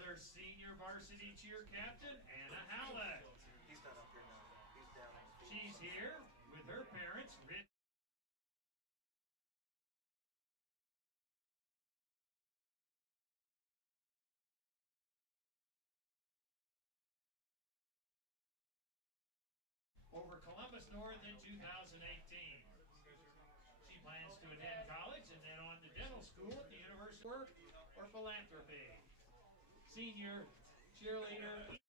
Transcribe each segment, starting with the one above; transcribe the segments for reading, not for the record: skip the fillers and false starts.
Another senior varsity cheer captain, Anna Howlett. He's not up here now. He's down on the field. She's here with her parents, Rich. Over Columbus North in 2018. She plans to attend college and then on to dental school at the University of Work or Philanthropy. Senior cheerleader.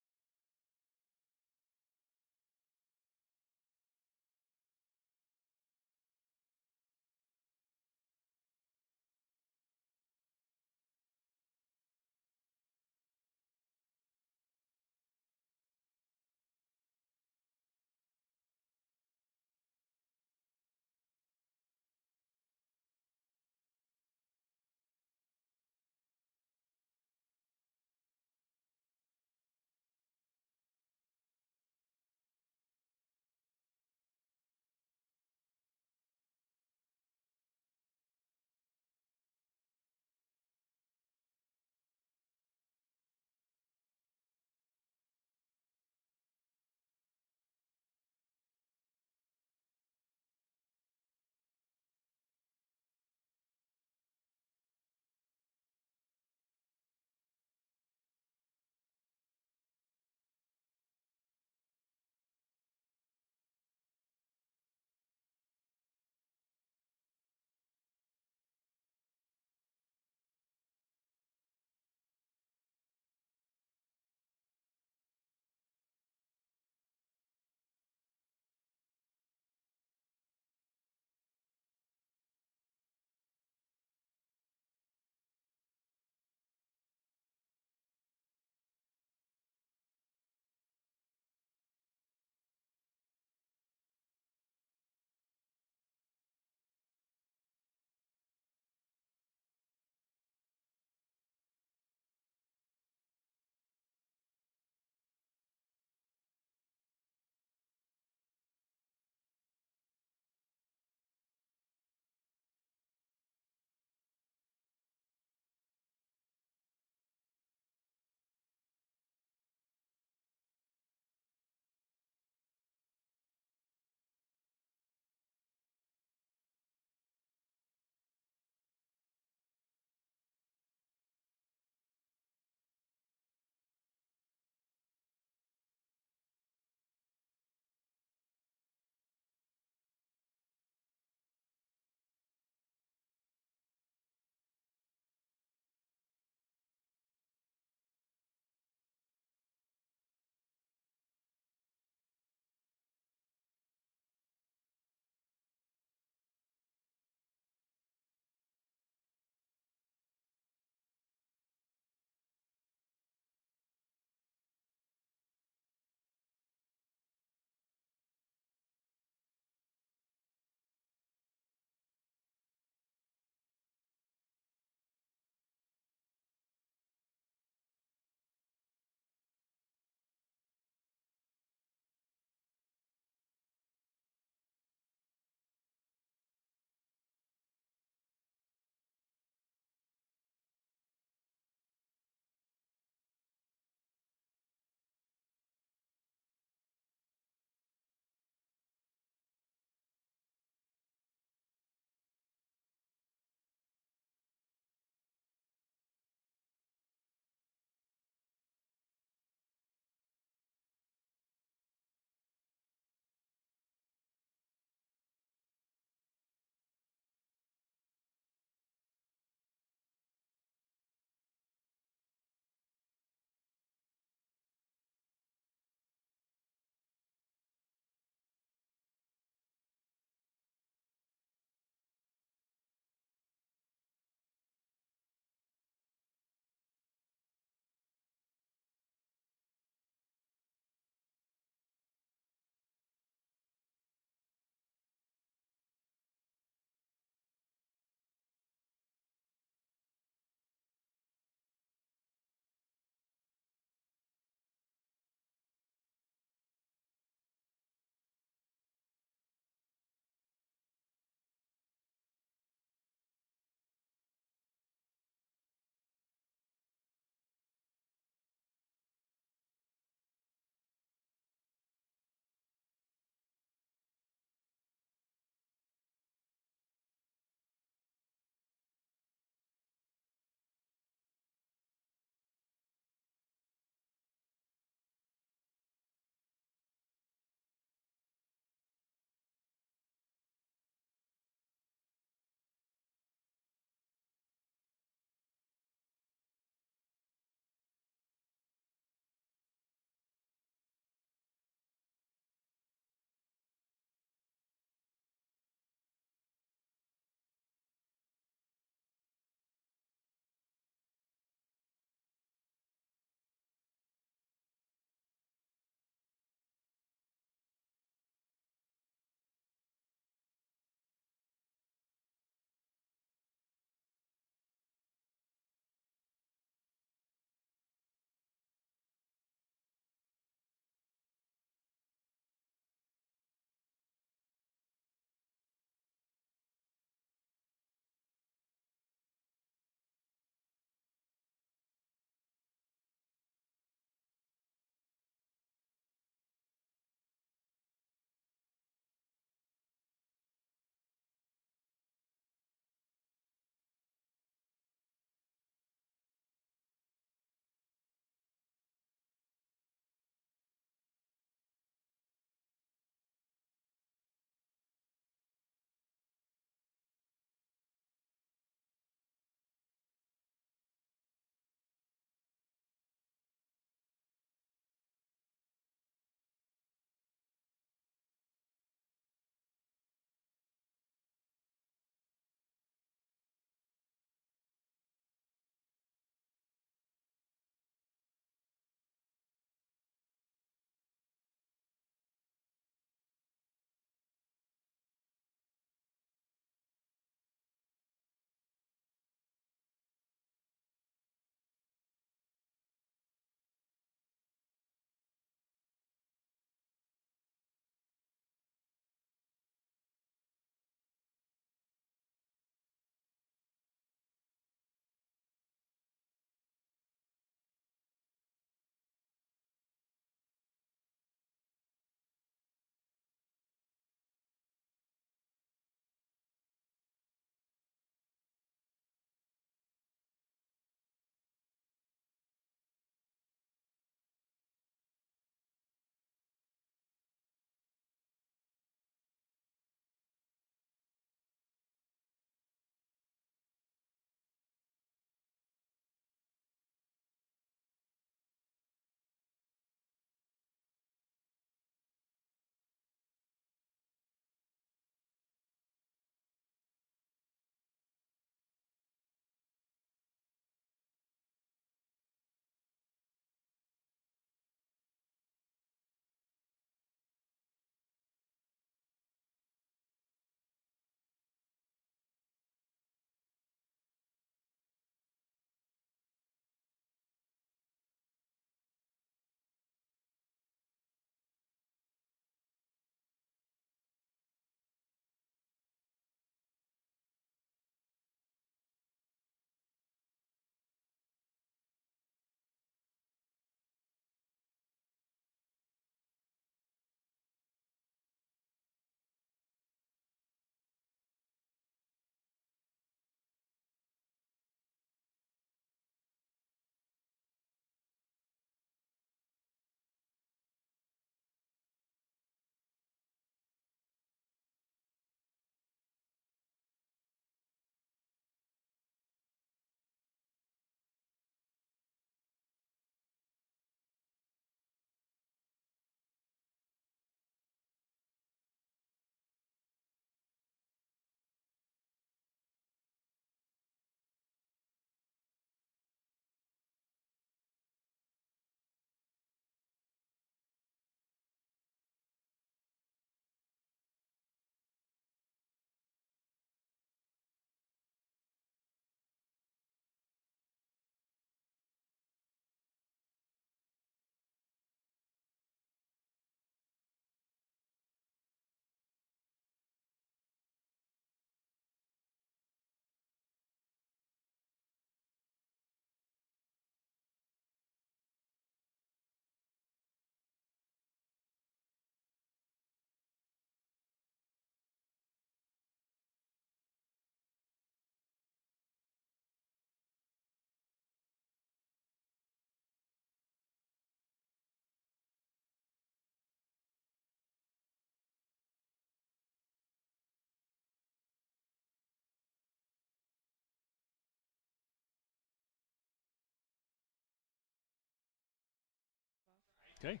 Okay.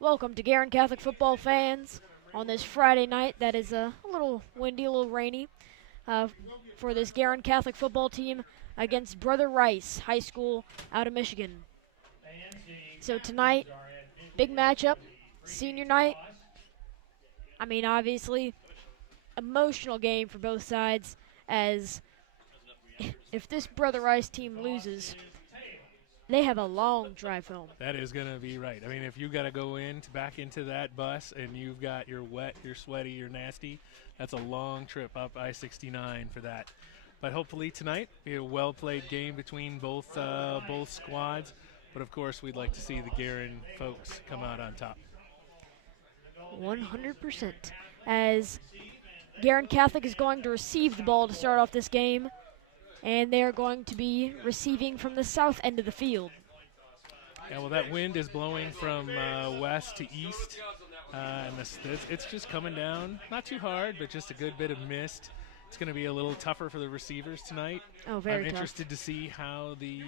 Welcome to Guerin Catholic football fans on this Friday night that is a little windy, a little rainy for this Guerin Catholic football team against Brother Rice High School out of Michigan. So tonight, big matchup, senior night. I mean, obviously, emotional game for both sides, as if this Brother Rice team loses, they have a long drive home. That is going to be right. I mean, if you got to go back into that bus and you've got you're wet, you're sweaty, you're nasty, that's a long trip up I-69 for that. But hopefully tonight be a well-played game between both squads. But of course, we'd like to see the Guerin folks come out on top. 100%. As Guerin Catholic is going to receive the ball to start off this game, and they are going to be receiving from the south end of the field. Yeah, well, that wind is blowing from west to east, and it's just coming down. Not too hard, but just a good bit of mist. It's going to be a little tougher for the receivers tonight. Oh, very I'm tough. interested to see how the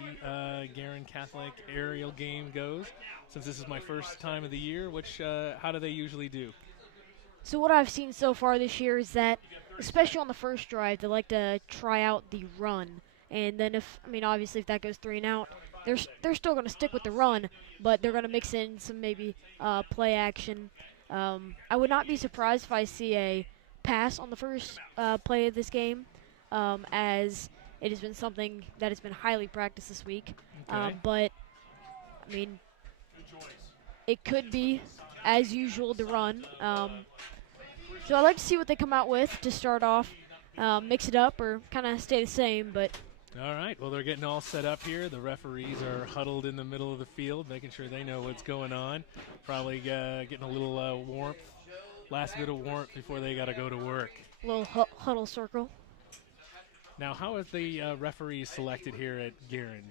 Guerin Catholic aerial game goes. Since this is my first time of the year, how do they usually do? So what I've seen so far this year is that, especially on the first drive, they like to try out the run. And then obviously if that goes 3 and out, they're still going to stick with the run, but they're going to mix in some maybe play action. I would not be surprised if I see a pass on the first play of this game, as it has been something that has been highly practiced this week. Okay. But, I mean, it could be, as usual, the run. So I'd like to see what they come out with to start off, mix it up or kind of stay the same. But all right, well, they're getting all set up here. The referees are huddled in the middle of the field, making sure they know what's going on. Probably getting a little warmth, last bit of warmth before they got to go to work. A little huddle circle. Now, how are the referees selected here at Guerin?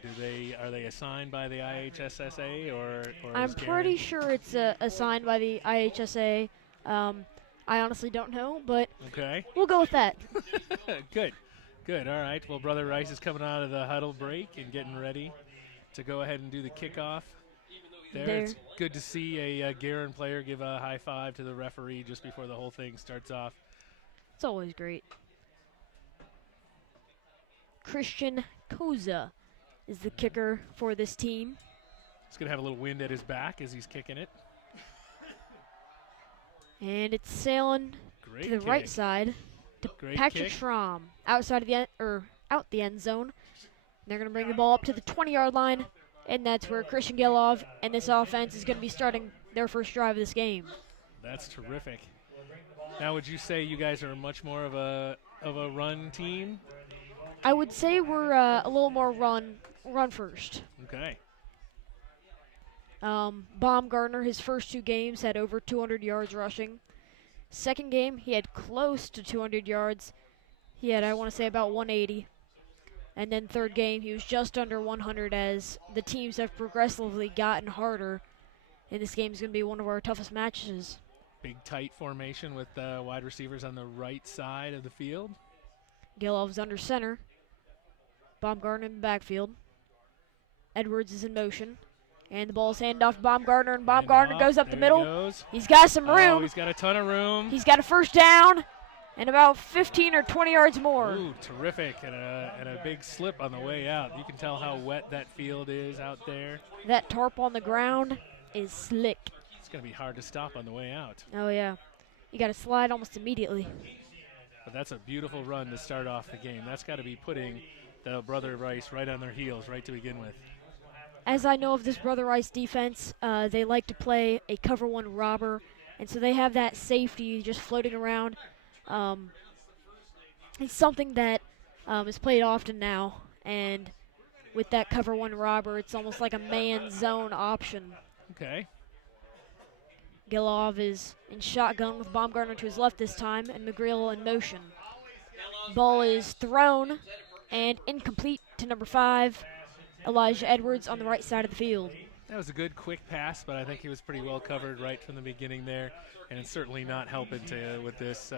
Are they assigned by the IHSSA or I'm pretty sure it's assigned by the IHSA. I honestly don't know, but okay, we'll go with that. Good. All right. Well, Brother Rice is coming out of the huddle break and getting ready to go ahead and do the kickoff. It's good to see a Guerin player give a high five to the referee just before the whole thing starts off. It's always great. Christian Koza is the kicker for this team. He's going to have a little wind at his back as he's kicking it. And it's sailing to the right side to Patrick Schramm outside of out the end zone. And they're going to bring the ball up to the 20-yard line, and that's where Christian Gelov and this offense is going to be starting their first drive of this game. That's terrific. Now, would you say you guys are much more of a run team? I would say we're a little more run first. Okay. Baumgartner, his first 2 games, had over 200 yards rushing. Second game, he had close to 200 yards. He had, I want to say, about 180. And then third game, he was just under 100 as the teams have progressively gotten harder. And this game is going to be one of our toughest matches. Big, tight formation with wide receivers on the right side of the field. Gelov's under center. Baumgartner in the backfield. Edwards is in motion. And the ball's handed off to Baumgartner, and Baumgartner goes up the middle. He's got some room. Oh, he's got a ton of room. He's got a first down and about 15 or 20 yards more. Ooh, terrific, and a big slip on the way out. You can tell how wet that field is out there. That tarp on the ground is slick. It's going to be hard to stop on the way out. Oh, yeah. You got to slide almost immediately. But that's a beautiful run to start off the game. That's got to be putting the Brother Rice right on their heels right to begin with. As I know of this Brother Rice defense, they like to play a cover 1 robber, and so they have that safety just floating around. It's something that is played often now, and with that cover 1 robber, it's almost like a man zone option. Okay. Gelov is in shotgun with Baumgartner to his left this time, and McGreal in motion. Ball is thrown and incomplete to number 5. Elijah Edwards on the right side of the field. That was a good, quick pass, but I think he was pretty well covered right from the beginning there, and it's certainly not helping with this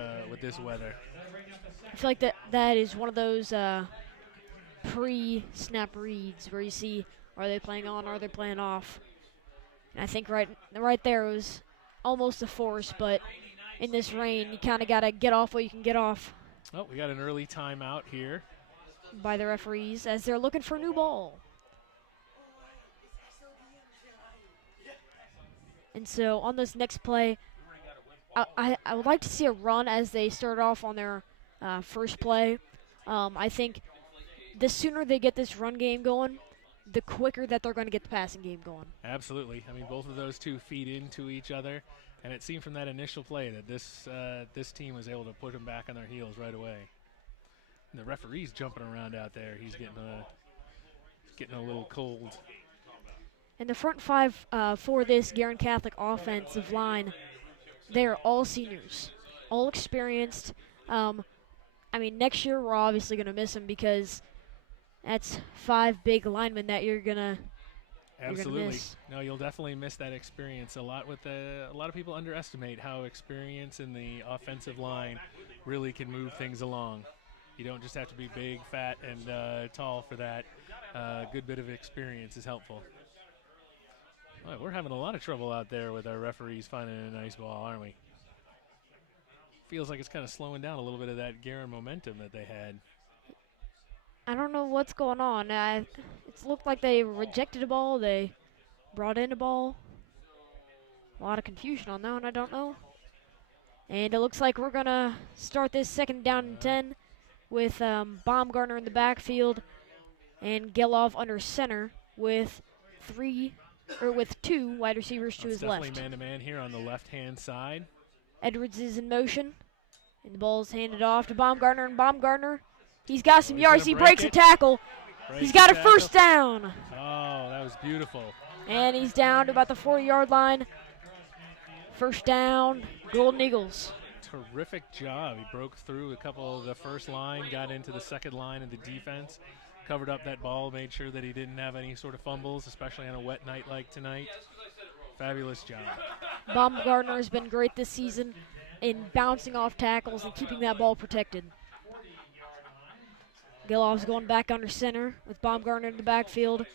weather. I feel like that is one of those pre-snap reads where you see, are they playing on, are they playing off? And I think right there was almost a force, but in this rain, you kind of got to get off what you can get off Oh, we got an early timeout here. by the referees as they're looking for a new ball. And so on this next play, I would like to see a run as they start off on their first play. I think the sooner they get this run game going, the quicker that they're going to get the passing game going. Absolutely. I mean, both of those two feed into each other, and it seemed from that initial play that this team was able to put them back on their heels right away. And the referee's jumping around out there. He's getting a little cold. And the front five for this Guerin Catholic offensive line, they're all seniors, all experienced. I mean, next year we're obviously going to miss them because that's 5 big linemen that you're gonna Absolutely. miss. No, you'll definitely miss that experience a lot. A lot of people underestimate how experience in the offensive line really can move things along. You don't just have to be big, fat, and tall for that. A good bit of experience is helpful. Well, we're having a lot of trouble out there with our referees finding a nice ball, aren't we? Feels like it's kind of slowing down a little bit of that Guerin momentum that they had. I don't know what's going on. It looked like they rejected a ball. They brought in a ball. A lot of confusion on that one. I don't know. And it looks like we're going to start this second down and 10 with Baumgartner in the backfield and Gelov under center with 2 wide receivers to his left. Definitely man-to-man here on the left-hand side. Edwards is in motion, and the ball's handed off to Baumgartner, and Baumgartner, he's got some yards. He breaks a tackle. He's got a first down. Oh, that was beautiful. And he's down to about the 40-yard line. First down, Golden Eagles. Terrific job. He broke through a couple of the first line, got into the second line of the defense, covered up that ball, made sure that he didn't have any sort of fumbles, especially on a wet night like tonight. Fabulous job. Baumgartner has been great this season in bouncing off tackles and keeping that ball protected. Gelov's going back under center with Baumgartner in the backfield.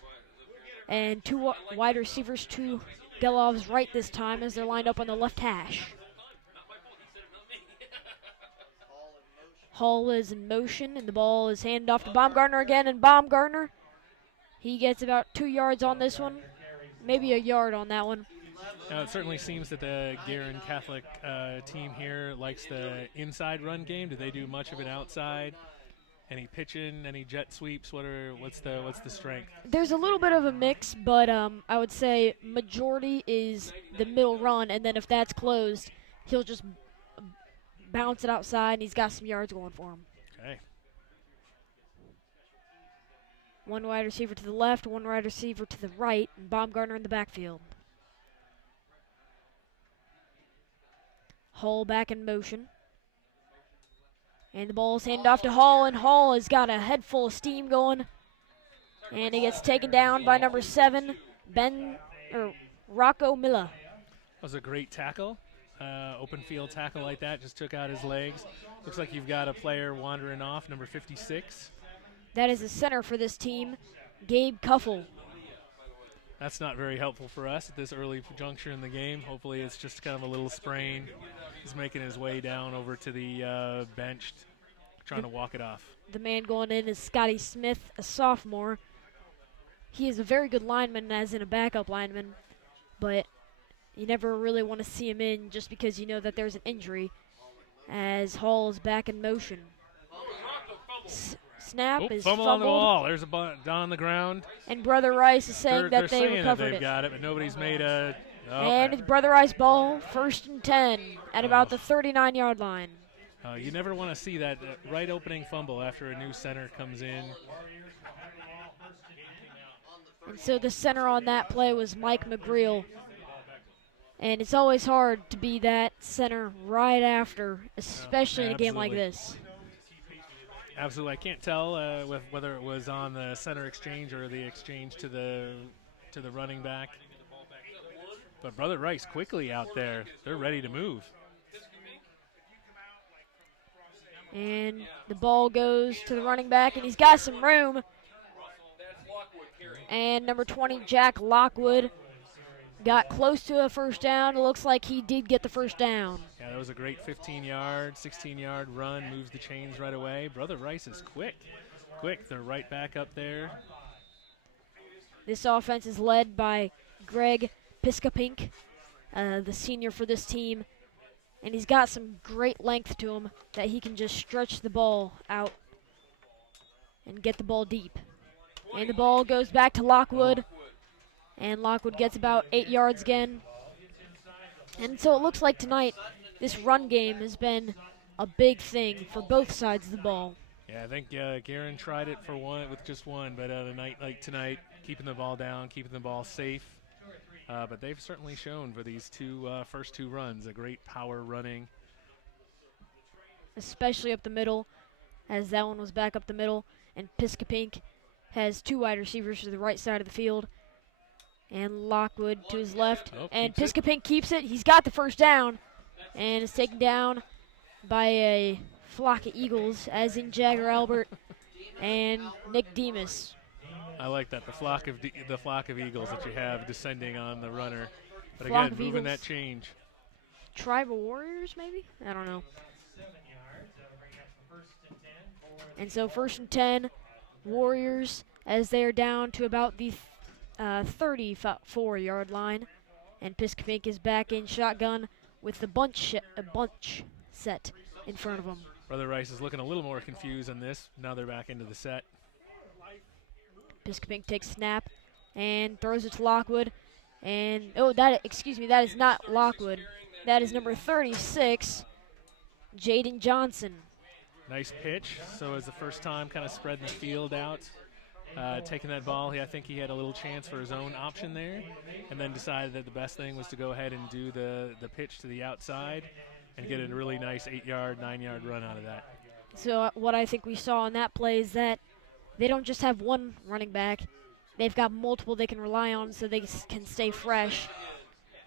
And 2 wide receivers to Gelov's right this time as they're lined up on the left hash. Hall is in motion, and the ball is handed off to Baumgartner again, and Baumgartner, he gets about 2 yards on this one, maybe a yard on that one. Now, it certainly seems that the Guerin Catholic team here likes the inside run game. Do they do much of it outside? Any pitching, any jet sweeps? What's the strength? There's a little bit of a mix, but I would say majority is the middle run, and then if that's closed, he'll just bounce it outside, and he's got some yards going for him. Okay. 1 wide receiver to the left, 1 wide receiver to the right, and Baumgartner in the backfield. Hall back in motion. And the ball's handed off to Hall, and Hall has got a head full of steam going. And he gets taken down by number 7, Rocco Milla. That was a great tackle. Open field tackle like that, just took out his legs. Looks like you've got a player wandering off, number 56. That is the center for this team, Gabe Kuffel. That's not very helpful for us at this early juncture in the game. Hopefully it's just kind of a little sprain. He's making his way down over to the bench, trying to walk it off. The man going in is Scotty Smith, a sophomore. He is a very good lineman, as in a backup lineman, but you never really want to see him in just because you know that there's an injury, as Hall is back in motion. Snap is fumble fumbled. on the wall. There's a down on the ground. And Brother Rice is saying that they recovered they've it. got it, but nobody's made a. And it's Brother Rice ball, 1st and 10 at about the 39-yard line. You never want to see that right opening fumble after a new center comes in. And so the center on that play was Mike McGreal. And it's always hard to be that center right after, especially in a game like this. Absolutely. I can't tell whether it was on the center exchange or the exchange to the running back. But Brother Rice quickly out there. They're ready to move. And the ball goes to the running back, and he's got some room. And number 20, Jack Lockwood, got close to a first down. It looks like he did get the first down. Yeah, that was a great 15-yard, 16-yard run. Moves the chains right away. Brother Rice is quick. They're right back up there. This offense is led by Greg Piskapink, the senior for this team. And he's got some great length to him that he can just stretch the ball out and get the ball deep. And the ball goes back to Lockwood. And Lockwood gets about 8 yards again. And so it looks like tonight this run game has been a big thing for both sides of the ball. Yeah, I think Guerin tried it with just one, but a night like tonight, keeping the ball down, keeping the ball safe. But they've certainly shown for these first two runs a great power running. Especially up the middle, as that one was back up the middle. And Piskapink has 2 wide receivers to the right side of the field. And Lockwood to his left. And Piskapink keeps it. He's got the first down. And is taken down by a flock of Eagles, as in Jagger Albert and Nick Demas. I like that, the flock of eagles that you have descending on the runner. But again, moving that change. Tribal Warriors, maybe? I don't know. And so 1st and 10, Warriors, as they are down to about the 34-yard line. And Piskapink is back in shotgun with the bunch set in front of him. Brother Rice is looking a little more confused on this. Now they're back into the set. Piskapink takes snap and throws it to Lockwood. And, that is not Lockwood. That is number 36, Jaden Johnson. Nice pitch. So it's the first time kind of spreading the field out. Taking that ball, I think he had a little chance for his own option there, and then decided that the best thing was to go ahead and do the pitch to the outside and get a really nice 8-yard, 9-yard run out of that. So what I think we saw on that play is that they don't just have one running back. They've got multiple they can rely on so they can stay fresh.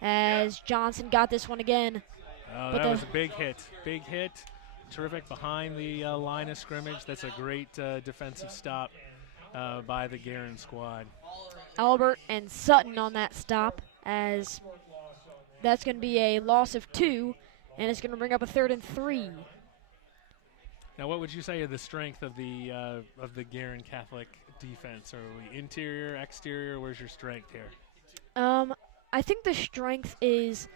As Johnson got this one again. Oh, that was a big hit. Big hit. Terrific behind the line of scrimmage. That's a great defensive stop by the Guerin squad. Albert and Sutton on that stop, as that's going to be a loss of 2, and it's going to bring up a 3rd and 3. Now, what would you say of the strength of the Guerin Catholic defense? Are we interior, exterior? Where's your strength here? I think the strength is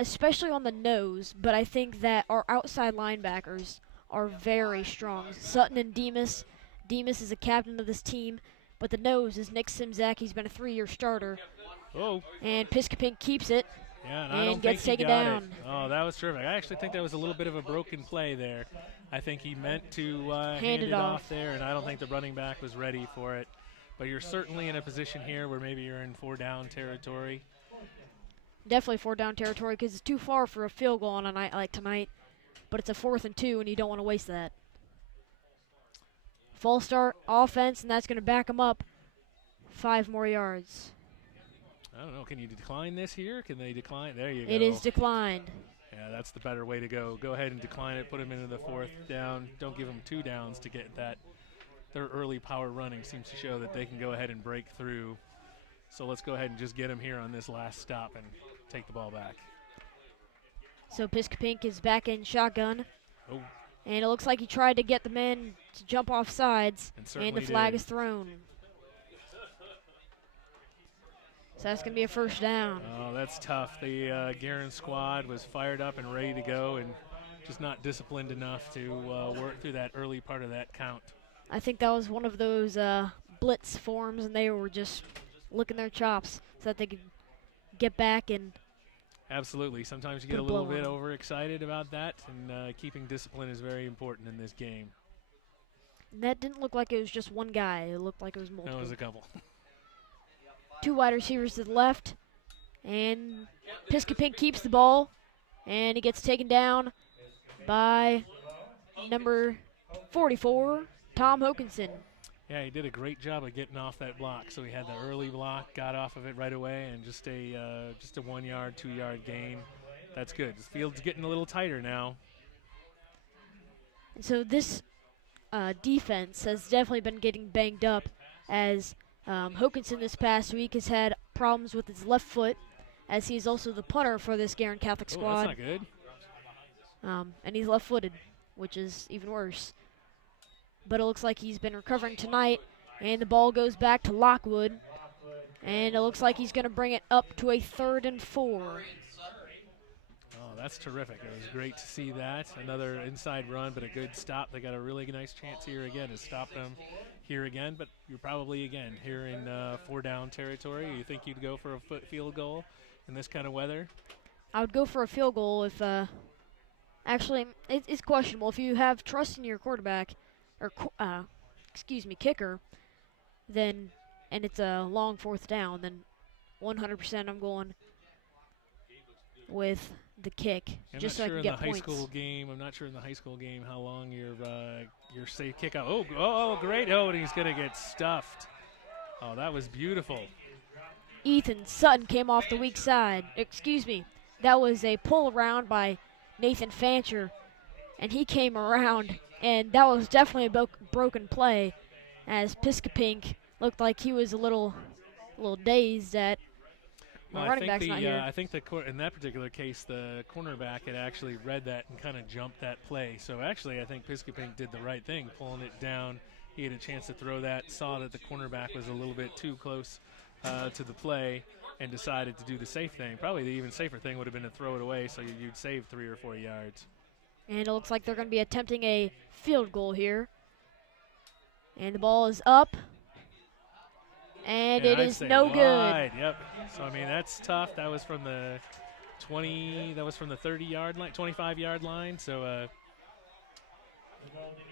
especially on the nose, but I think that our outside linebackers are very strong. Sutton and Demas. Demas is a captain of this team, but the nose is Nick Simzak. He's been a 3-year starter. Oh. And Piskapink keeps it. Yeah, and I don't gets think he taken got down. It. Oh, that was terrific. I actually think that was a little bit of a broken play there. I think he meant to hand it off there, and I don't think the running back was ready for it. But you're certainly in a position here where maybe you're in 4-down territory. Definitely 4-down territory because it's too far for a field goal on a night like tonight. But it's a 4th and 2, and you don't want to waste that. False start offense, and that's going to back them up 5 more yards. I don't know. Can you decline this here? Can they decline? There you go. It is declined. Yeah, that's the better way to go. Go ahead and decline it. Put them into the 4th down. Don't give them 2 downs to get that. Their early power running seems to show that they can go ahead and break through. So let's go ahead and just get them here on this last stop and take the ball back. So Piskapink is back in shotgun. Oh. And it looks like he tried to get the men to jump off sides, and the flag is thrown. So that's going to be a 1st down. Oh, that's tough. The Guerin squad was fired up and ready to go and just not disciplined enough to work through that early part of that count. I think that was one of those blitz forms, and they were just licking their chops so that they could get back and absolutely. Sometimes you get a little bit overexcited about that, and keeping discipline is very important in this game. And that didn't look like it was just one guy. It looked like it was multiple. No, it was a couple. 2 wide receivers to the left, and Piskapink keeps the ball, and he gets taken down by number 44, Tom Hokinson. Yeah, he did a great job of getting off that block. So he had the early block, got off of it right away, and just a 1-yard, 2-yard gain. That's good. This field's getting a little tighter now. And so this defense has definitely been getting banged up, as Hokinson this past week has had problems with his left foot, as he's also the punter for this Guerin Catholic Oh, squad. that's not good. And he's left-footed, which is even worse. But it looks like he's been recovering tonight, and the ball goes back to Lockwood. And it looks like he's going to bring it up to a 3rd and 4. Oh, that's terrific. It was great to see that. Another inside run, but a good stop. They got a really nice chance here again to stop them here again. But you're probably, again, here in 4-down territory. You think you'd go for a field goal in this kind of weather? I would go for a field goal if, actually, it's questionable. If you have trust in your quarterback, or, kicker, then, and it's a long 4th down, then 100% I'm going with the kick, just so I can get points. I'm not sure in the high school game how long your safe kick out. Oh, great! Oh, and he's gonna get stuffed. Oh, that was beautiful. Ethan Sutton came off the weak side. That was a pull around by Nathan Fancher, and he came around, and that was definitely a broken play, as Piscopink looked like he was a little dazed at. Well, running back's not here. I think in that particular case, the cornerback had actually read that and kind of jumped that play. So actually, I think Piscopink did the right thing, pulling it down. He had a chance to throw that, saw that the cornerback was a little bit too close to the play, and decided to do the safe thing. Probably the even safer thing would have been to throw it away so you'd save 3 or 4 yards. And it looks like they're going to be attempting a field goal here. And the ball is up. And it is no good. Yep. So, I mean, that's tough. That was from the 30-yard line, 25-yard line. So,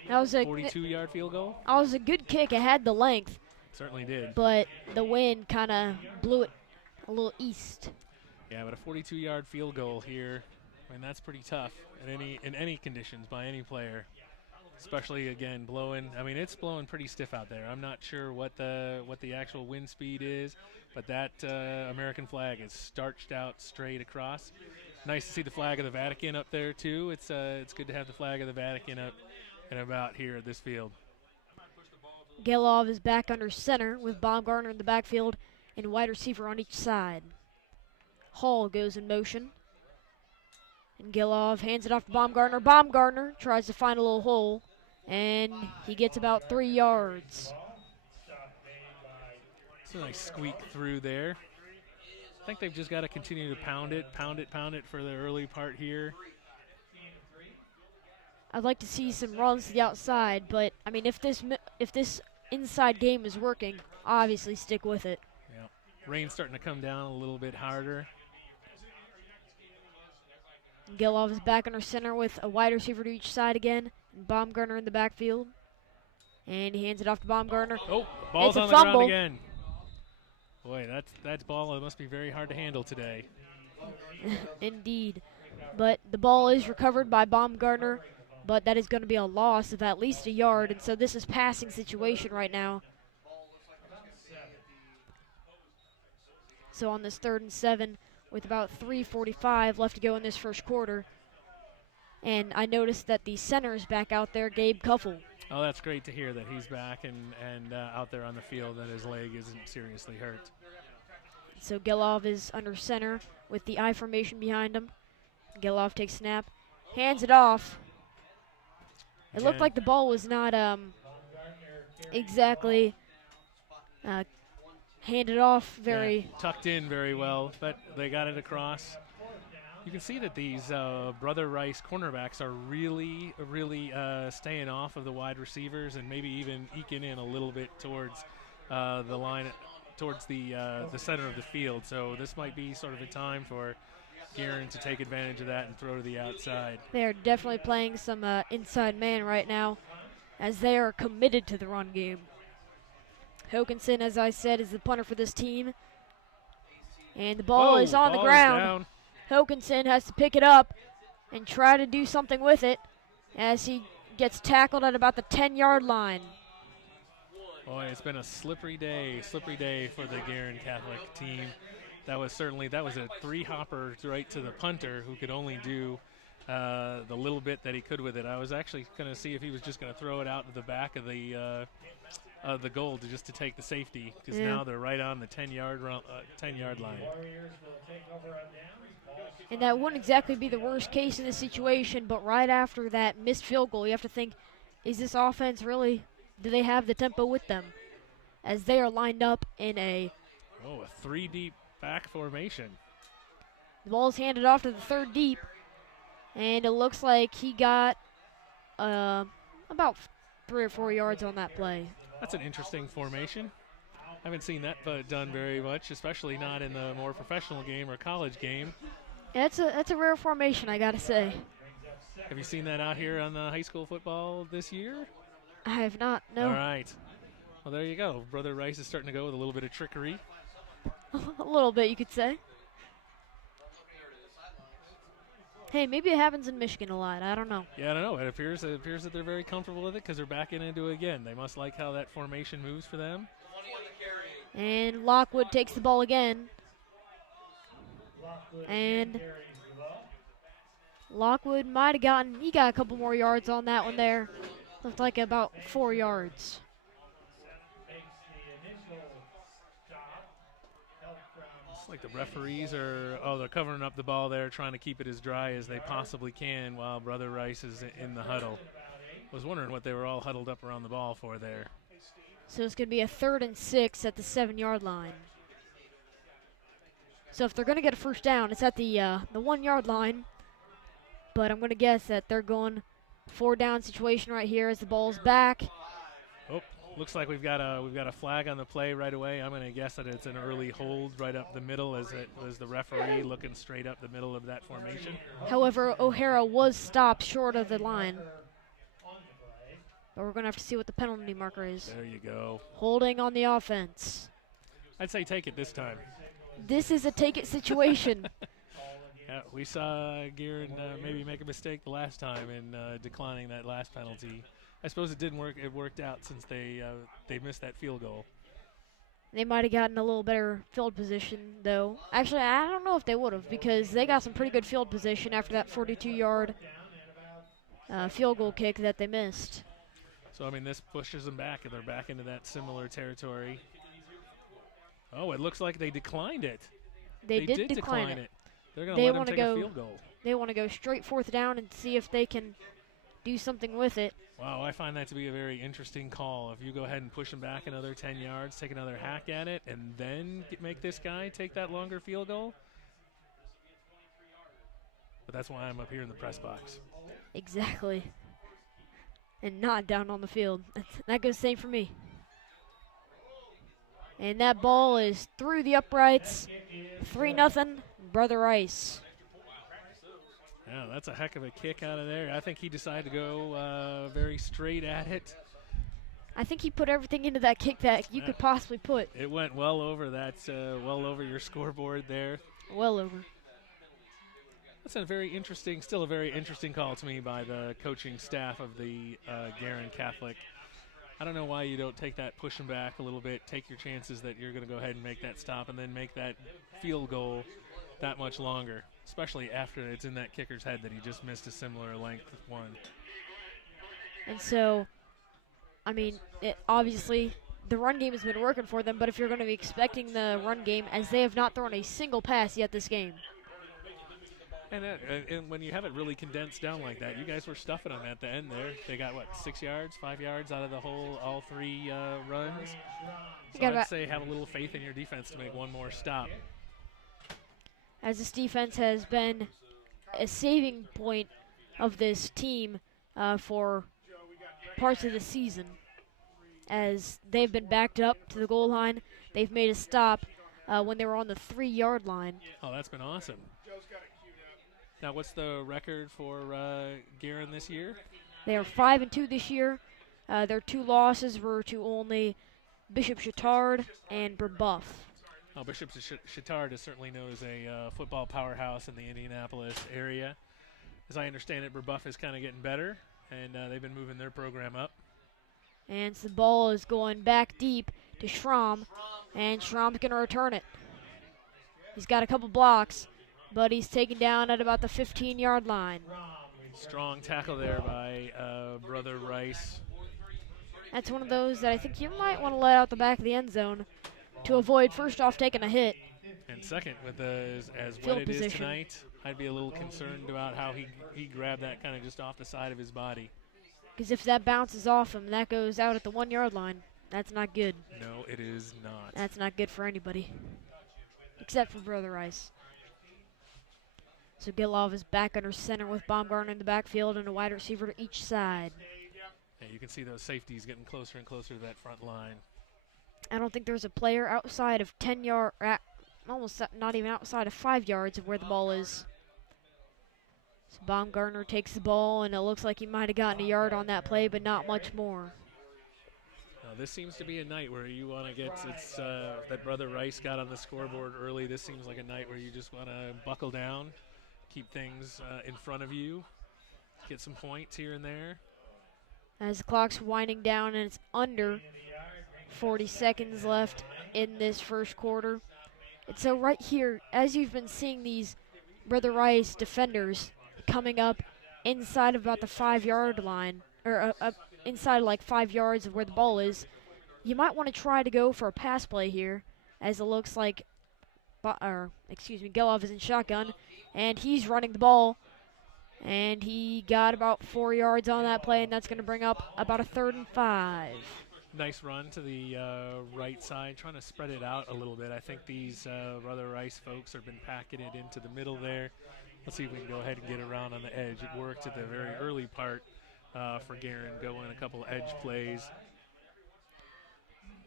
that was a 42-yard field goal. That was a good kick. It had the length. Certainly did. But the wind kind of blew it a little east. Yeah, but a 42-yard field goal here, I mean, that's pretty tough in any conditions by any player. Especially, again, blowing. I mean, it's blowing pretty stiff out there. I'm not sure what the actual wind speed is, but that American flag is starched out straight across. Nice to see the flag of the Vatican up there, too. It's good to have the flag of the Vatican up and about here at this field. Gelov is back under center with Baumgartner in the backfield and wide receiver on each side. Hall goes in motion. And Gelov hands it off to Baumgartner. Baumgartner tries to find a little hole, and he gets about 3 yards. It's a nice squeak through there. I think they've just got to continue to pound it for the early part here. I'd like to see some runs to the outside, but, I mean, if this inside game is working, obviously stick with it. Yeah. Rain's starting to come down a little bit harder. Gelov is back under center with a wide receiver to each side again, and Baumgartner in the backfield. And he hands it off to Baumgartner. Oh, ball's on the ground again. Boy, that's ball. It must be very hard to handle today. Indeed. But the ball is recovered by Baumgartner, but that is going to be a loss of at least a yard, and so this is passing situation right now. So on this 3rd and 7, with about 3:45 left to go in this first quarter. And I noticed that the center is back out there, Gabe Kuffel. Oh, that's great to hear that he's back and out there on the field, and his leg isn't seriously hurt. So Gelov is under center with the I formation behind him. Gelov takes snap, hands it off. It looked like the ball was not exactly handed off very. Yeah, tucked in very well, but they got it across. You can see that these Brother Rice cornerbacks are really staying off of the wide receivers and maybe even eking in a little bit towards the line, towards the center of the field. So this might be sort of a time for Guerin to take advantage of that and throw to the outside. They are definitely playing some inside man right now, as they are committed to the run game. Hokinson, as I said, is the punter for this team. And the ball is on the ground. Down. Hokinson has to pick it up and try to do something with it as he gets tackled at about the 10-yard line. Boy, it's been a slippery day for the Guerin Catholic team. That was a 3-hopper right to the punter, who could only do the little bit that he could with it. I was actually going to see if he was just going to throw it out to the back of the goal to take the safety, because now they're right on the 10-yard line. And that wouldn't exactly be the worst case in this situation, but right after that missed field goal, you have to think, is this offense really, do they have the tempo with them? As they are lined up in a 3-deep back formation. The ball is handed off to the third deep, and it looks like he got about 3 or 4 yards on that play. That's an interesting formation. I haven't seen that done very much, especially not in the more professional game or college game. That's a rare formation, I gotta say. Have you seen that out here on the high school football this year? I have not, no. All right. Well, there you go. Brother Rice is starting to go with a little bit of trickery. A little bit, you could say. Hey, maybe it happens in Michigan a lot. I don't know. Yeah, I don't know. It appears that they're very comfortable with it because they're backing into it again. They must like how that formation moves for them. And Lockwood takes the ball again. And Lockwood might have he got a couple more yards on that one there. Looked like about 4 yards. It's like the referees they're covering up the ball there, trying to keep it as dry as they possibly can while Brother Rice is in the huddle. Was wondering what they were all huddled up around the ball for there. So it's going to be a 3rd and 6 at the 7-yard line. So if they're going to get a first down, it's at the 1-yard line. But I'm going to guess that they're going 4-down situation right here as the ball's back. Oh, looks like we've got a flag on the play right away. I'm going to guess that it's an early hold right up the middle, as it was the referee looking straight up the middle of that formation. However, O'Hara was stopped short of the line. But we're going to have to see what the penalty marker is. There you go. Holding on the offense. I'd say take it this time. This is a take-it situation. Yeah, we saw Guerin maybe make a mistake the last time in declining that last penalty. I suppose it didn't work. It worked out since they missed that field goal. They might have gotten a little better field position, though. Actually, I don't know if they would have, because they got some pretty good field position after that 42-yard field goal kick that they missed. So, I mean, this pushes them back, and they're back into that similar territory. Oh, it looks like they declined it. They did decline it. They're going to let them take a field goal. They want to go straight 4th down and see if they can do something with it. Wow, I find that to be a very interesting call. If you go ahead and push them back another 10 yards, take another hack at it, and then make this guy take that longer field goal. But that's why I'm up here in the press box. Exactly. And not down on the field. That goes the same for me. And that ball is through the uprights. 3-0, Brother Rice. Yeah, that's a heck of a kick out of there. I think he decided to go very straight at it. I think he put everything into that kick that you could possibly put. It went well over that, well over your scoreboard there. Well over. That's still a very interesting call to me by the coaching staff of the Guerin Catholic. I don't know why you don't take that, push them back a little bit, take your chances that you're going to go ahead and make that stop, and then make that field goal that much longer, especially after it's in that kicker's head that he just missed a similar length one. And so, I mean, obviously the run game has been working for them, but if you're going to be expecting the run game, as they have not thrown a single pass yet this game. And when you have it really condensed down like that, you guys were stuffing them at the end there. They got, 6 yards, 5 yards out of all 3 runs. So I'd say have a little faith in your defense to make one more stop. As this defense has been a saving point of this team for parts of the season. As they've been backed up to the goal line, they've made a stop when they were on the 3-yard line. Oh, that's been awesome. Now, what's the record for Guerin this year? They are 5-2 this year. Their 2 losses were to only Bishop Chatard and Brebeuf. Oh, Bishop Chatard is certainly known as a football powerhouse in the Indianapolis area. As I understand it, Brebeuf is kind of getting better, and they've been moving their program up. And so the ball is going back deep to Schramm, and Schramm's going to return it. He's got a couple blocks, but he's taken down at about the 15-yard line. Strong tackle there by Brother Rice. That's one of those that I think you might want to let out the back of the end zone to avoid, first off, taking a hit. And second, with as Field wet it is position. tonight, I'd be a little concerned about how he grabbed that kind of just off the side of his body. Because if that bounces off him, that goes out at the 1-yard line. That's not good. No, it is not. That's not good for anybody, except for Brother Rice. So Gilov is back under center with Baumgartner in the backfield and a wide receiver to each side. Yeah, you can see those safeties getting closer and closer to that front line. I don't think there's a player outside of 10 yards, almost not even outside of 5 yards of where the ball is. So Baumgartner takes the ball, and it looks like he might have gotten a yard on that play, but not much more. This seems to be a night where you want to get that Brother Rice got on the scoreboard early. This seems like a night where you just want to buckle down, keep things in front of you, get some points here and there. As the clock's winding down and it's under 40 seconds left in this first quarter. And so right here, as you've been seeing these Brother Rice defenders coming up inside of about the 5-yard line, or inside like 5 yards of where the ball is, you might want to try to go for a pass play here, as it looks like, Gelov is in shotgun, and he's running the ball. And he got about 4 yards on that play, and that's going to bring up about a 3rd and 5. Nice run to the right side, trying to spread it out a little bit. I think these Brother Rice folks have been packing it into the middle there. Let's see if we can go ahead and get around on the edge. It worked at the very early part for Guerin, going a couple edge plays.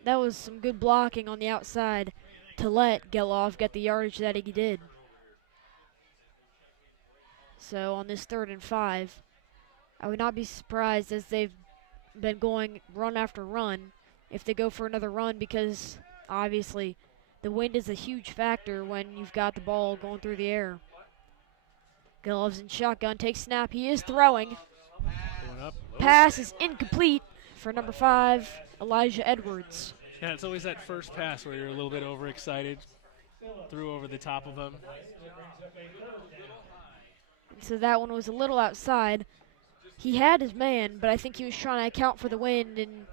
That was some good blocking on the outside to let Gelov get the yardage that he did. So on this 3rd and 5, I would not be surprised, as they've been going run after run, if they go for another run, because obviously the wind is a huge factor when you've got the ball going through the air. Gelov's in shotgun, takes snap, he is throwing. Going up. Pass is incomplete for number 5, Elijah Edwards. Yeah, it's always that first pass where you're a little bit overexcited. Threw over the top of him. So that one was a little outside. He had his man, but I think he was trying to account for the wind and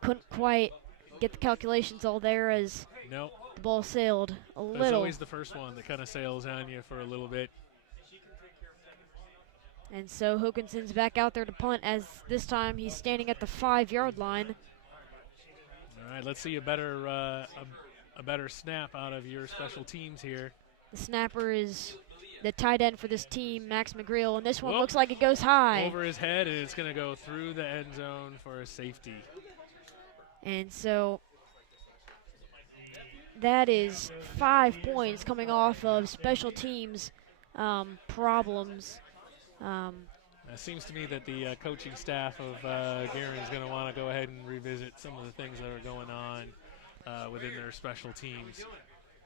couldn't quite get the calculations all there, as Nope. the ball sailed a little. That's always the first one that kind of sails on you for a little bit. And so Hokinson's back out there to punt, as this time he's standing at the 5-yard line. All right, let's see a better snap out of your special teams here. The snapper is the tight end for this team, Max McGreal, and this one Whoop. looks like it goes high. Over his head, and it's going to go through the end zone for a safety. And so that is 5 points coming off of special teams problems. It seems to me that the coaching staff of Guerin is going to want to go ahead and revisit some of the things that are going on within their special teams.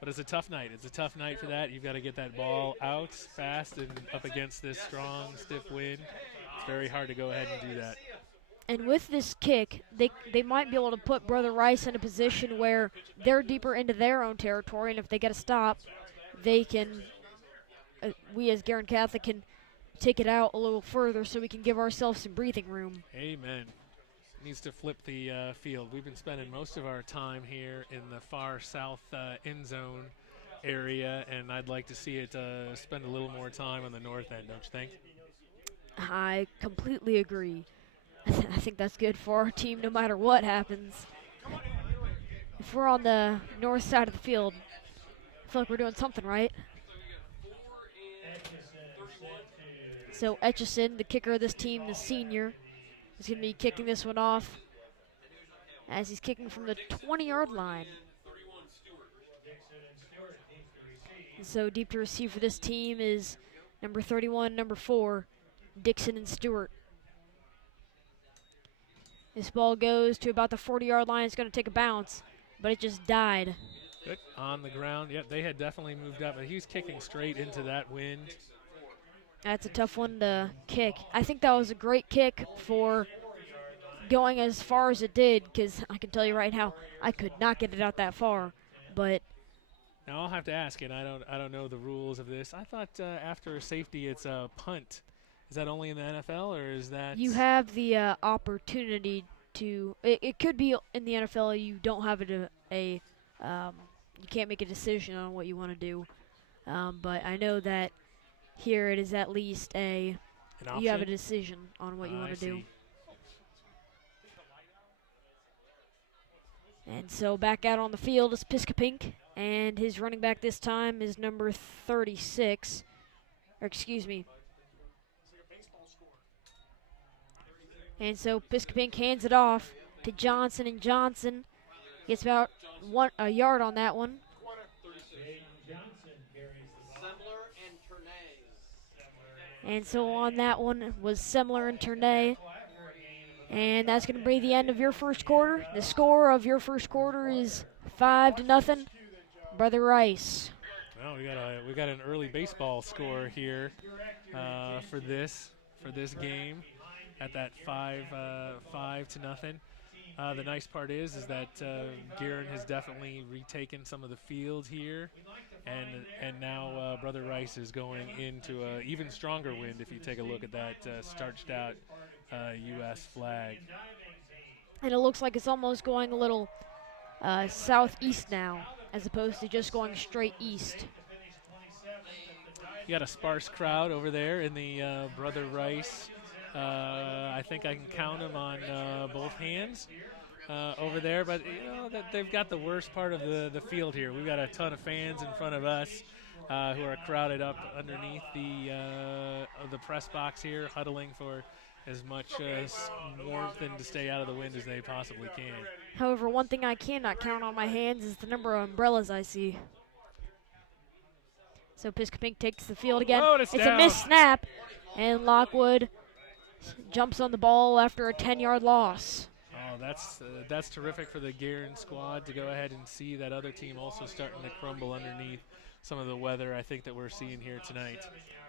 But it's a tough night. It's a tough night for that. You've got to get that ball out fast and up against this strong, stiff wind. It's very hard to go ahead and do that. And with this kick, they might be able to put Brother Rice in a position where they're deeper into their own territory, and if they get a stop, they can, we as Guerin Catholic can take it out a little further so we can give ourselves some breathing room. Amen. Needs to flip the field. We've been spending most of our time here in the far south end zone area, and I'd like to see it spend a little more time on the north end, don't you think? I completely agree. I think that's good for our team no matter what happens. If we're on the north side of the field, I feel like we're doing something right. So Etchison, the kicker of this team, the senior, is going to be kicking this one off as he's kicking from the 20-yard line. And so deep to receive for this team is number 31, number 4, Dixon and Stewart. This ball goes to about the 40-yard line. It's going to take a bounce, but it just died. Good. On the ground. Yep, they had definitely moved up, but he's kicking straight into that wind. That's a tough one to kick. I think that was a great kick for going as far as it did, because I can tell you right now, I could not get it out that far. But Now I'll have to ask, and I don't know the rules of this. I thought after a safety, it's a punt. Is that only in the NFL, or is that? You have the opportunity to. It could be in the NFL. You don't have you can't make a decision on what you want to do. But I know that here it is at least an option? you have a decision on what you want I to do. see. And so back out on the field is Piscopink, and his running back this time is number 36. Or excuse me. And so Piscopink hands it off to Johnson, and Johnson gets about a yard on that one. And so on that one was Semler and Tournay. And that's going to be the end of your first quarter. The score of your first quarter is 5-0, Brother Rice. Well, we got an early baseball score here for this game at that 5-0. The nice part is that Guerin has definitely retaken some of the field here, and now Brother Rice is going into an even stronger wind. If you take a look at that starched out U.S. flag, and it looks like it's almost going a little southeast now, as opposed to just going straight east. You got a sparse crowd over there in the Brother Rice. I think I can count them on both hands over there, but you know that they've got the worst part of the field here. We've got a ton of fans in front of us who are crowded up underneath the press box here, huddling for as much warmth and to stay out of the wind as they possibly can. However, one thing I cannot count on my hands is the number of umbrellas I see. So Piscopink takes the field again. Oh, it's a missed snap, and Lockwood jumps on the ball after a 10-yard loss. Oh, that's terrific for the Guerin squad to go ahead and see that other team also starting to crumble underneath some of the weather I think that we're seeing here tonight.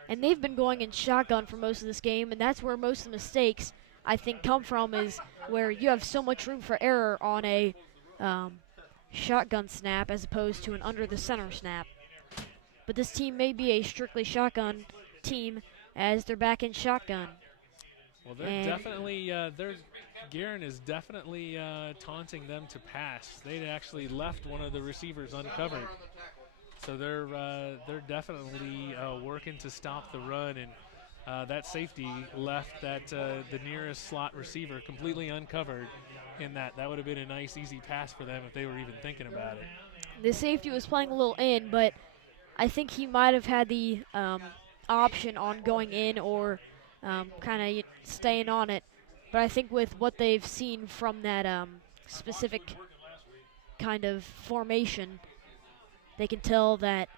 And they've been going in shotgun for most of this game, and that's where most of the mistakes, I think, come from, is where you have so much room for error on a shotgun snap as opposed to an under-the-center snap. But this team may be a strictly shotgun team as they're back in shotgun. Well, they're definitely Guerin is definitely taunting them to pass. They actually left one of the receivers uncovered, so they're definitely working to stop the run. And that safety left the nearest slot receiver completely uncovered. In that would have been a nice, easy pass for them if they were even thinking about it. The safety was playing a little in, but I think he might have had the option on going in or kind of staying on it. But I think with what they've seen from that specific kind of formation, they can tell that,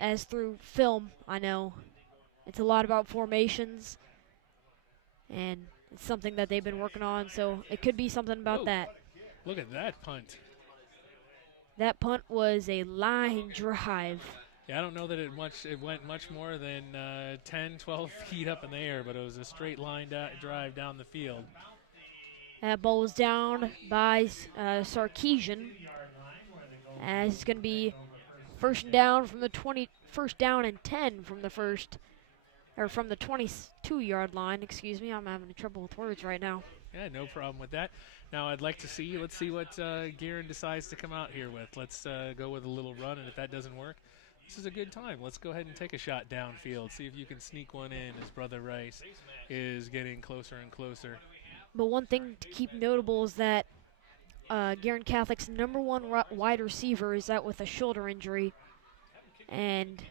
as through film, I know, it's a lot about formations, and it's something that they've been working on, so it could be something about that. Look at that punt. That punt was a line drive. Yeah, I don't know that it went much more than 10, 12 feet up in the air, but it was a straight line drive down the field. That ball was down by Sarkeesian, as it's going to be first down from the 20, first down and 10 from the from the 22-yard line. Excuse me, I'm having trouble with words right now. Yeah, no problem with that. Now let's see what Guerin decides to come out here with. Let's go with a little run, and if that doesn't work, this is a good time. Let's go ahead and take a shot downfield, see if you can sneak one in as Brother Rice is getting closer and closer. But one thing to keep notable is that Guerin Catholic's number one wide receiver is out with a shoulder injury, and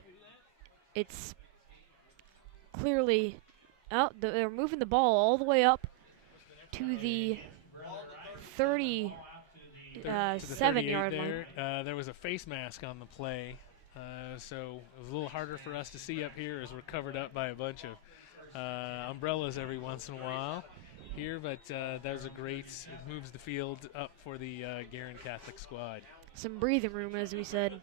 it's clearly they're moving the ball all the way up to the 37-yard line. There was a face mask on the play. So it was a little harder for us to see up here as we're covered up by a bunch of umbrellas every once in a while here, but that was a great, it moves the field up for the Guerin Catholic squad. Some breathing room, as we said.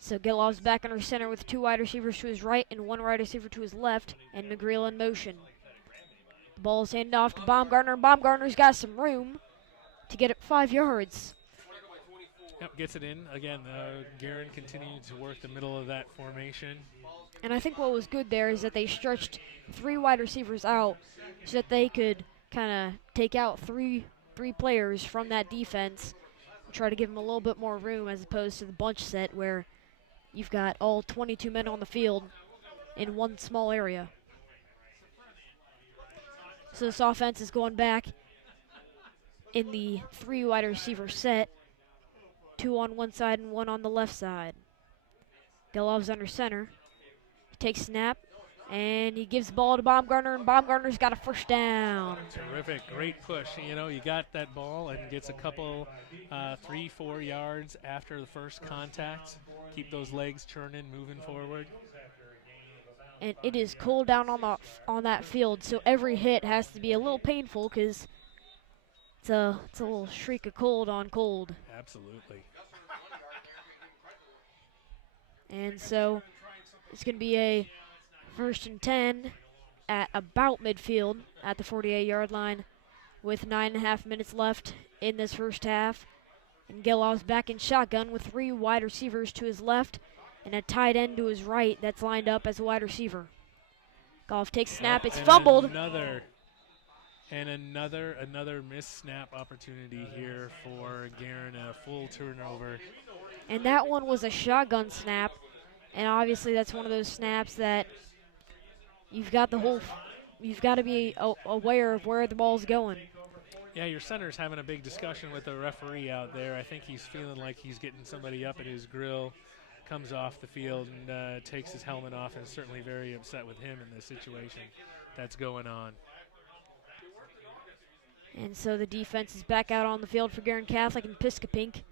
So Gelov's back under center with two wide receivers to his right and one wide receiver to his left, and McGreal in motion. The ball's handed off to Baumgartner. Baumgartner's got some room to get it 5 yards. Yep, gets it in. Again, Guerin continued to work the middle of that formation. And I think what was good there is that they stretched 3 wide receivers out so that they could kind of take out three players from that defense and try to give them a little bit more room as opposed to the bunch set where you've got all 22 men on the field in one small area. So this offense is going back in the 3 wide receiver set, 2 on one side and 1 on the left side. Gelov's under center. He takes snap, and he gives the ball to Baumgartner, and Baumgartner's got a first down. Terrific, great push. You know, you got that ball and gets a couple, 3-4 yards after the first contact. Keep those legs churning, moving forward. And it is cold down on that field, so every hit has to be a little painful because it's a little shriek of cold on cold. Absolutely. And so it's going to be a 1st and 10 at about midfield at the 48-yard line with 9.5 minutes left in this first half. And Gelov's back in shotgun with 3 wide receivers to his left and a tight end to his right that's lined up as a wide receiver. Golf takes snap. It's fumbled. Another missed snap opportunity here for Guerin, a full turnover. And that one was a shotgun snap. And obviously that's one of those snaps that you've got to be aware of where the ball's going. Yeah, your center's having a big discussion with the referee out there. I think he's feeling like he's getting somebody up at his grill, comes off the field and takes his helmet off, and is certainly very upset with him in this situation that's going on. And so the defense is back out on the field for Guerin Catholic, and Piscopink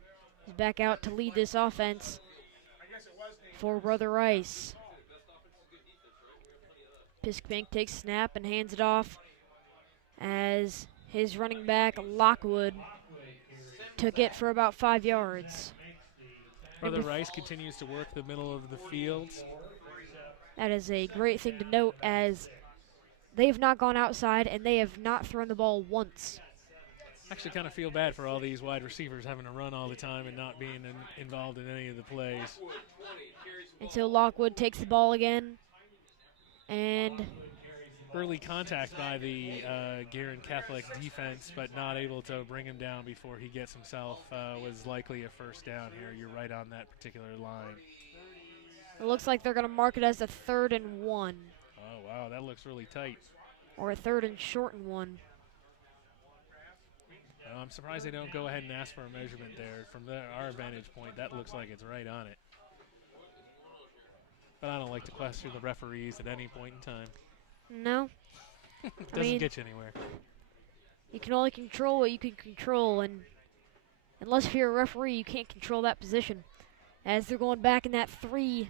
is back out to lead this offense for Brother Rice. Piscopink takes snap and hands it off as his running back, Lockwood, took it for about 5 yards. Brother Rice continues to work the middle of the field. That is a great thing to note as they have not gone outside and they have not thrown the ball once. Actually kind of feel bad for all these wide receivers having to run all the time and not being involved in any of the plays. And so Lockwood takes the ball again. And early contact by the Guerin Catholic defense, but not able to bring him down before he gets himself, was likely a first down here. You're right on that particular line. It looks like they're going to mark it as a 3rd and 1. Oh, wow, that looks really tight. Or a 3rd and short and 1. I'm surprised they don't go ahead and ask for a measurement there. From our vantage point, that looks like it's right on it. But I don't like to question the referees at any point in time. No. It doesn't get you anywhere. You can only control what you can control, and unless you're a referee, you can't control that position. As they're going back in that three-back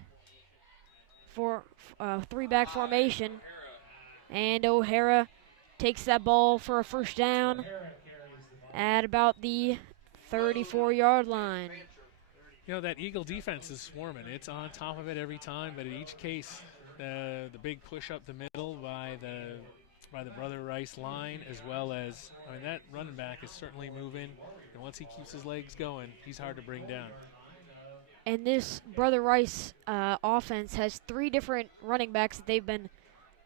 formation, and O'Hara takes that ball for a first down at about the 34-yard line. You know, that Eagle defense is swarming. It's on top of it every time, but in each case, the big push up the middle by the Brother Rice line, as well as, I mean, that running back is certainly moving, and once he keeps his legs going, he's hard to bring down. And this Brother Rice offense has 3 different running backs that they've been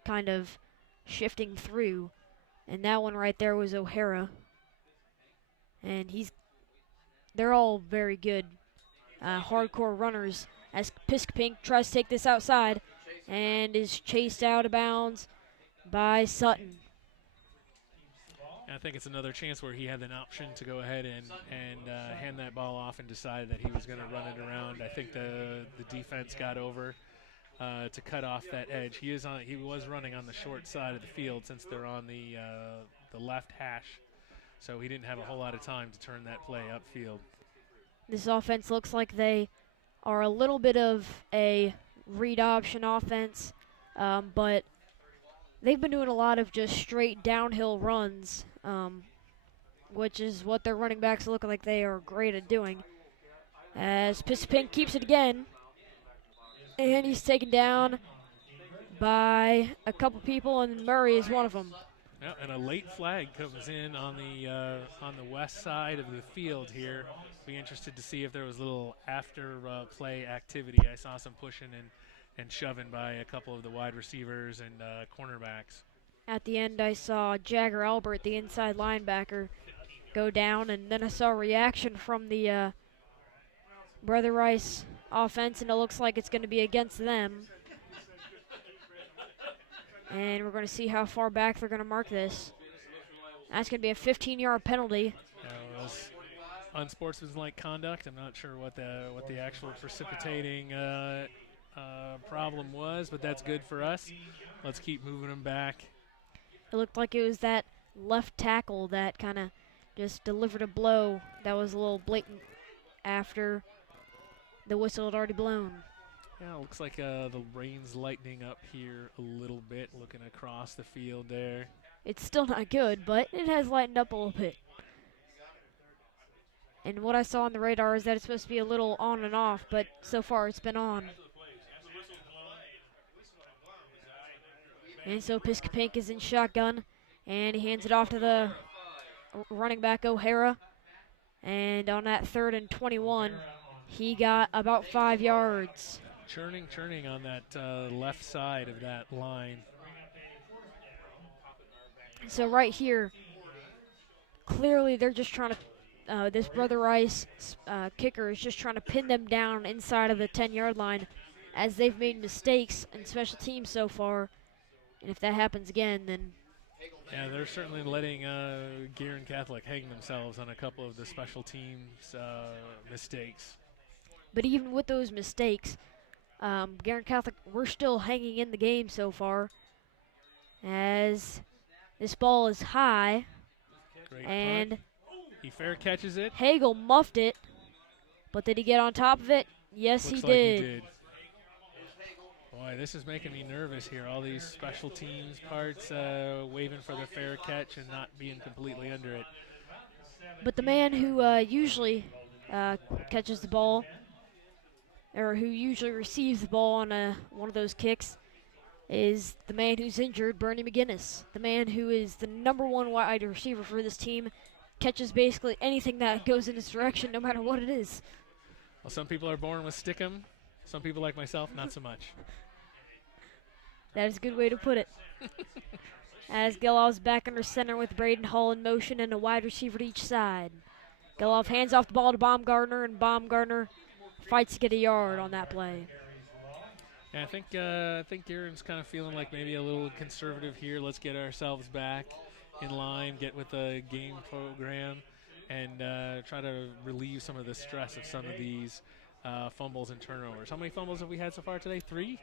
kind of shifting through, and that one right there was O'Hara, and they're all very good hardcore runners as Piscopink tries to take this outside and is chased out of bounds by Sutton. I think it's another chance where he had an option to go ahead and hand that ball off and decided that he was going to run it around. I think the defense got over to cut off that edge. He was running on the short side of the field since they're on the left hash, so he didn't have a whole lot of time to turn that play upfield. This offense looks like they are a little bit of a read option offense, but they've been doing a lot of just straight downhill runs, which is what their running backs look like they are great at doing. As Piscopink keeps it again, and he's taken down by a couple people, and Murray is one of them. Yeah, and a late flag comes in on the west side of the field here. Be interested to see if there was a little after play activity. I saw some pushing and shoving by a couple of the wide receivers and cornerbacks. At the end, I saw Jagger Albert, the inside linebacker, go down, and then I saw a reaction from the Brother Rice offense, and it looks like it's going to be against them. And we're going to see how far back they're going to mark this. That's going to be a 15-yard penalty. It was unsportsmanlike conduct. I'm not sure what the actual precipitating problem was, but that's good for us. Let's keep moving them back. It looked like it was that left tackle that kind of just delivered a blow that was a little blatant after the whistle had already blown. Yeah, it looks like the rain's lightening up here a little bit, looking across the field there. It's still not good, but it has lightened up a little bit. And what I saw on the radar is that it's supposed to be a little on and off, but so far it's been on. And so Piscopink is in shotgun, and he hands it off to the running back O'Hara. And on that 3rd and 21, he got about 5 yards. Churning on that left side of that line. So right here, clearly they're just trying to, this Brother Rice kicker is just trying to pin them down inside of the 10-yard line, as they've made mistakes in special teams so far. And if that happens again, then... Yeah, they're certainly letting Guerin Catholic hang themselves on a couple of the special teams mistakes. But even with those mistakes, Guerin Catholic, we're still hanging in the game so far, as this ball is high. Great and punt. He fair catches it. Hagel muffed it, but did he get on top of it? Yes, Looks he like did. He did. Boy, this is making me nervous here. All these special teams parts waving for the fair catch and not being completely under it. But the man who usually catches the ball, or who usually receives the ball on one of those kicks, is the man who's injured, Bernie McGinnis. The man who is the #1 wide receiver for this team, catches basically anything that goes in his direction, no matter what it is. Well, some people are born with stickum. Some people like myself, not so much. That is a good way to put it. As Gelov's back under center with Braden Hall in motion and a wide receiver to each side. Gelov hands off the ball to Baumgartner, and Baumgartner fights to get a yard on that play. Yeah, I think Guerin's kind of feeling like maybe a little conservative here. Let's get ourselves back in line, get with the game program, and try to relieve some of the stress of some of these fumbles and turnovers. How many fumbles have we had so far today? 3?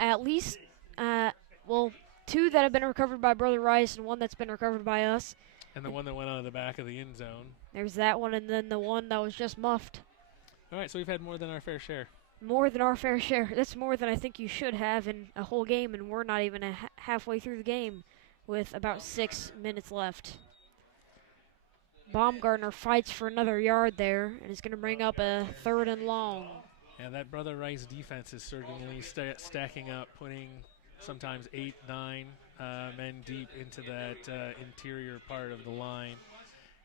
At least, 2 that have been recovered by Brother Rice and 1 that's been recovered by us. And the one that went out of the back of the end zone. There's that one, and then the one that was just muffed. All right, so we've had more than our fair share. More than our fair share. That's more than I think you should have in a whole game, and we're not even halfway through the game with about 6 minutes left. Baumgartner fights for another yard there, and is going to bring up a 3rd and long. Yeah, that Brother Rice defense is certainly stacking up, putting sometimes 8, 9 men deep into that interior part of the line.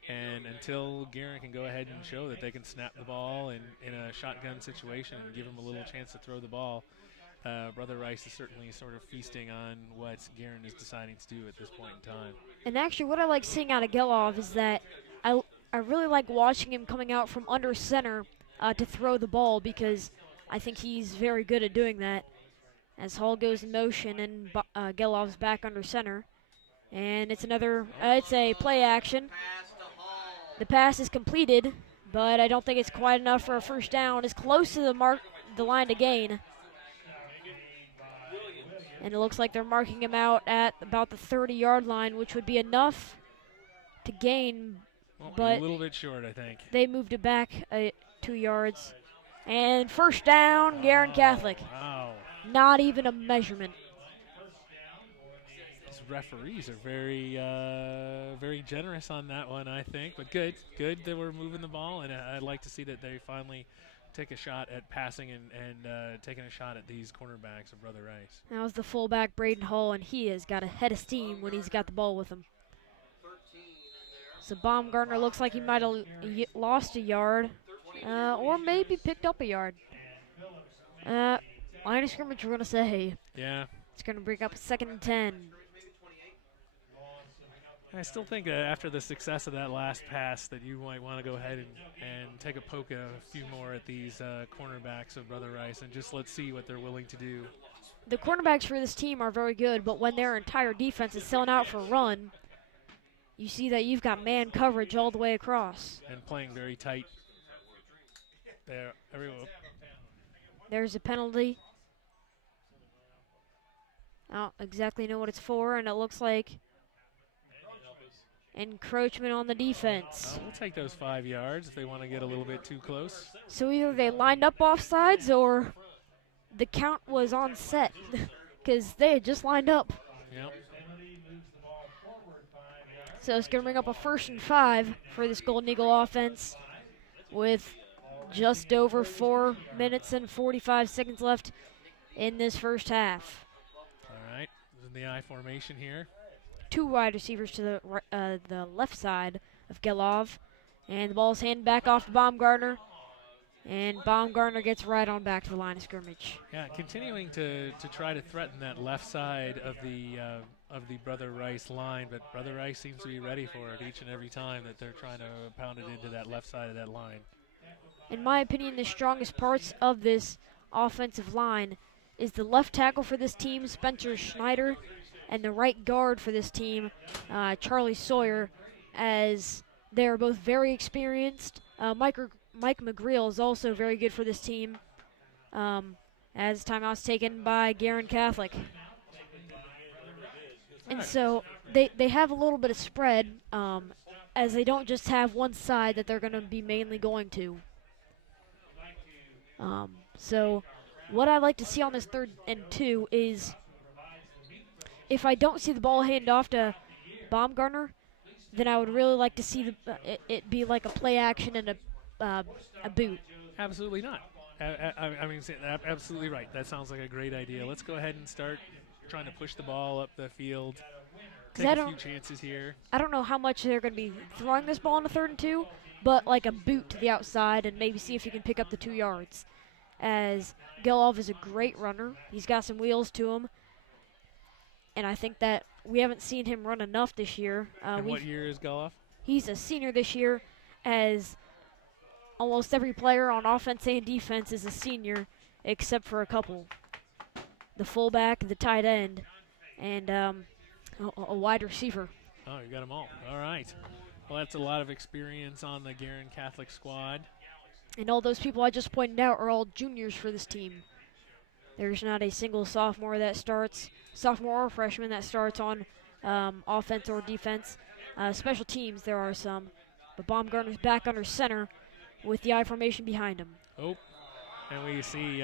And until Guerin can go ahead and show that they can snap the ball in a shotgun situation and give him a little chance to throw the ball, Brother Rice is certainly sort of feasting on what Guerin is deciding to do at this point in time. And actually what I like seeing out of Gelov is that I really like watching him coming out from under center to throw the ball, because I think he's very good at doing that. As Hall goes in motion and Gelov's back under center. And it's it's a play action. The pass is completed, but I don't think it's quite enough for a first down. It's close to the line to gain. And it looks like they're marking him out at about the 30-yard line, which would be enough to gain. Well, but a little bit short, I think. They moved it back 2 yards. And first down, Guerin Catholic. Wow. Not even a measurement. These referees are very generous on that one, I think. But good that we're moving the ball, and I'd like to see that they finally take a shot at passing and taking a shot at these cornerbacks of Brother Rice. That was the fullback, Braden Hall, and he has got a head of steam when he's got the ball with him. So Baumgartner looks like he might have lost a yard, or maybe picked up a yard. Line of scrimmage, we're going to say. Yeah. It's going to bring up a 2nd and 10. I still think that after the success of that last pass that you might want to go ahead and take a poke a few more at these cornerbacks of Brother Rice and just let's see what they're willing to do. The cornerbacks for this team are very good, but when their entire defense is selling out for run, you see that you've got man coverage all the way across. And playing very tight. There's a penalty. I don't exactly know what it's for, and it looks like encroachment on the defense. We'll take those 5 yards if they want to get a little bit too close. So either they lined up offsides or the count was on set because they had just lined up. Yep. So it's going to bring up a 1st and 5 for this Golden Eagle offense with just over 4 minutes and 45 seconds left in this first half. All right, in the I formation here. 2 wide receivers to the left side of Gelov, and the ball's handed back off to Baumgartner, and Baumgartner gets right on back to the line of scrimmage. Yeah, continuing to try to threaten that left side of the Brother Rice line, but Brother Rice seems to be ready for it each and every time that they're trying to pound it into that left side of that line. In my opinion, the strongest parts of this offensive line is the left tackle for this team, Spencer Schneider, and the right guard for this team, Charlie Sawyer, as they're both very experienced. Mike McGreal is also very good for this team, as timeout's taken by Guerin Catholic. And so they have a little bit of spread, as they don't just have one side that they're going to be mainly going to. So what I like to see on this 3rd and 2 is if I don't see the ball handed off to Baumgartner, then I would really like to see it be like a play action and a boot. Absolutely not. I mean, absolutely right. That sounds like a great idea. Let's go ahead and start trying to push the ball up the field. Take a few chances here. I don't know how much they're going to be throwing this ball on the 3rd and 2, but like a boot to the outside and maybe see if you can pick up the 2 yards. As Gelov is a great runner. He's got some wheels to him. And I think that we haven't seen him run enough this year. And what year is Gelov? He's a senior this year, as almost every player on offense and defense is a senior except for a couple. The fullback, the tight end, and a wide receiver. Oh, you got them all. All right. Well, that's a lot of experience on the Guerin Catholic squad. And all those people I just pointed out are all juniors for this team. There's not a single sophomore or freshman that starts on offense or defense. Special teams, there are some. But Baumgartner's back under center with the I formation behind him. Oh, and we see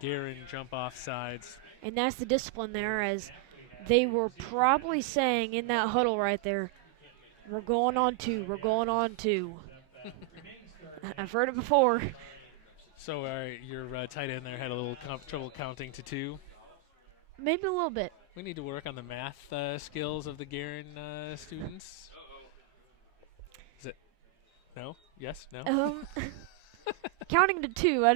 Guerin jump off sides. And that's the discipline there, as they were probably saying in that huddle right there, we're going on 2, we're going on 2. I've heard it before. So your tight end there had a little trouble counting to 2? Maybe a little bit. We need to work on the math skills of the Guerin students. Is it? No? Yes? No? Counting to 2.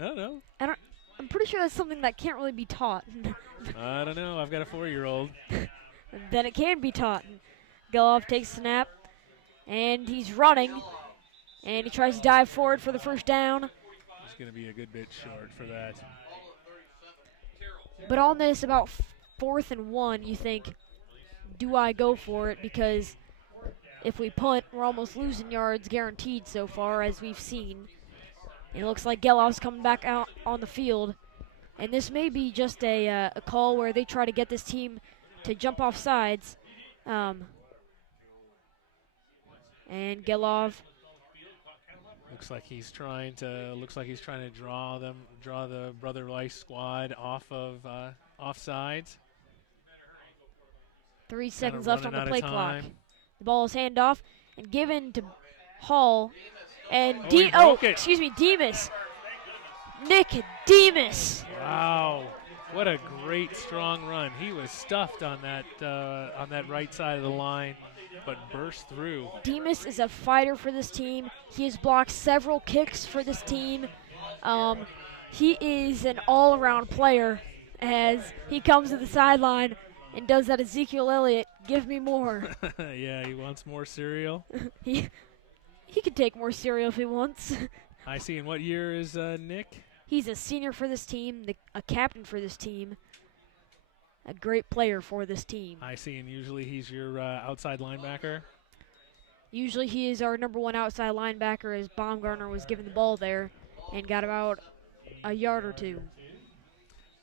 No. I'm pretty sure that's something that can't really be taught. I don't know. I've got a 4-year-old. Then it can be taught. Gelov takes a snap, and he's running. And he tries to dive forward for the first down. He's going to be a good bit short for that. But on this, about 4th and 1, you think, do I go for it? Because if we punt, we're almost losing yards guaranteed so far, as we've seen. It looks like Gelov's coming back out on the field. And this may be just a call where they try to get this team to jump off sides. And Gelov looks like he's trying to draw the Brother Rice squad off of offsides. 3 seconds left on the play clock. The ball is handed off and given to Hall. And Demas. Nick Demas. Wow, what a great strong run. He was stuffed on that right side of the line. but bursts through. Demas is a fighter for this team. He has blocked several kicks for this team. He is an all-around player as he comes to the sideline and does that Ezekiel Elliott, give me more. Yeah, he wants more cereal. he could take more cereal if he wants. I see. In what year is Nick? He's a senior for this team, a captain for this team, a great player for this team. I see, and usually he's your outside linebacker. Usually he is our number 1 outside linebacker as Baumgartner was given the ball there and got about a yard or 2.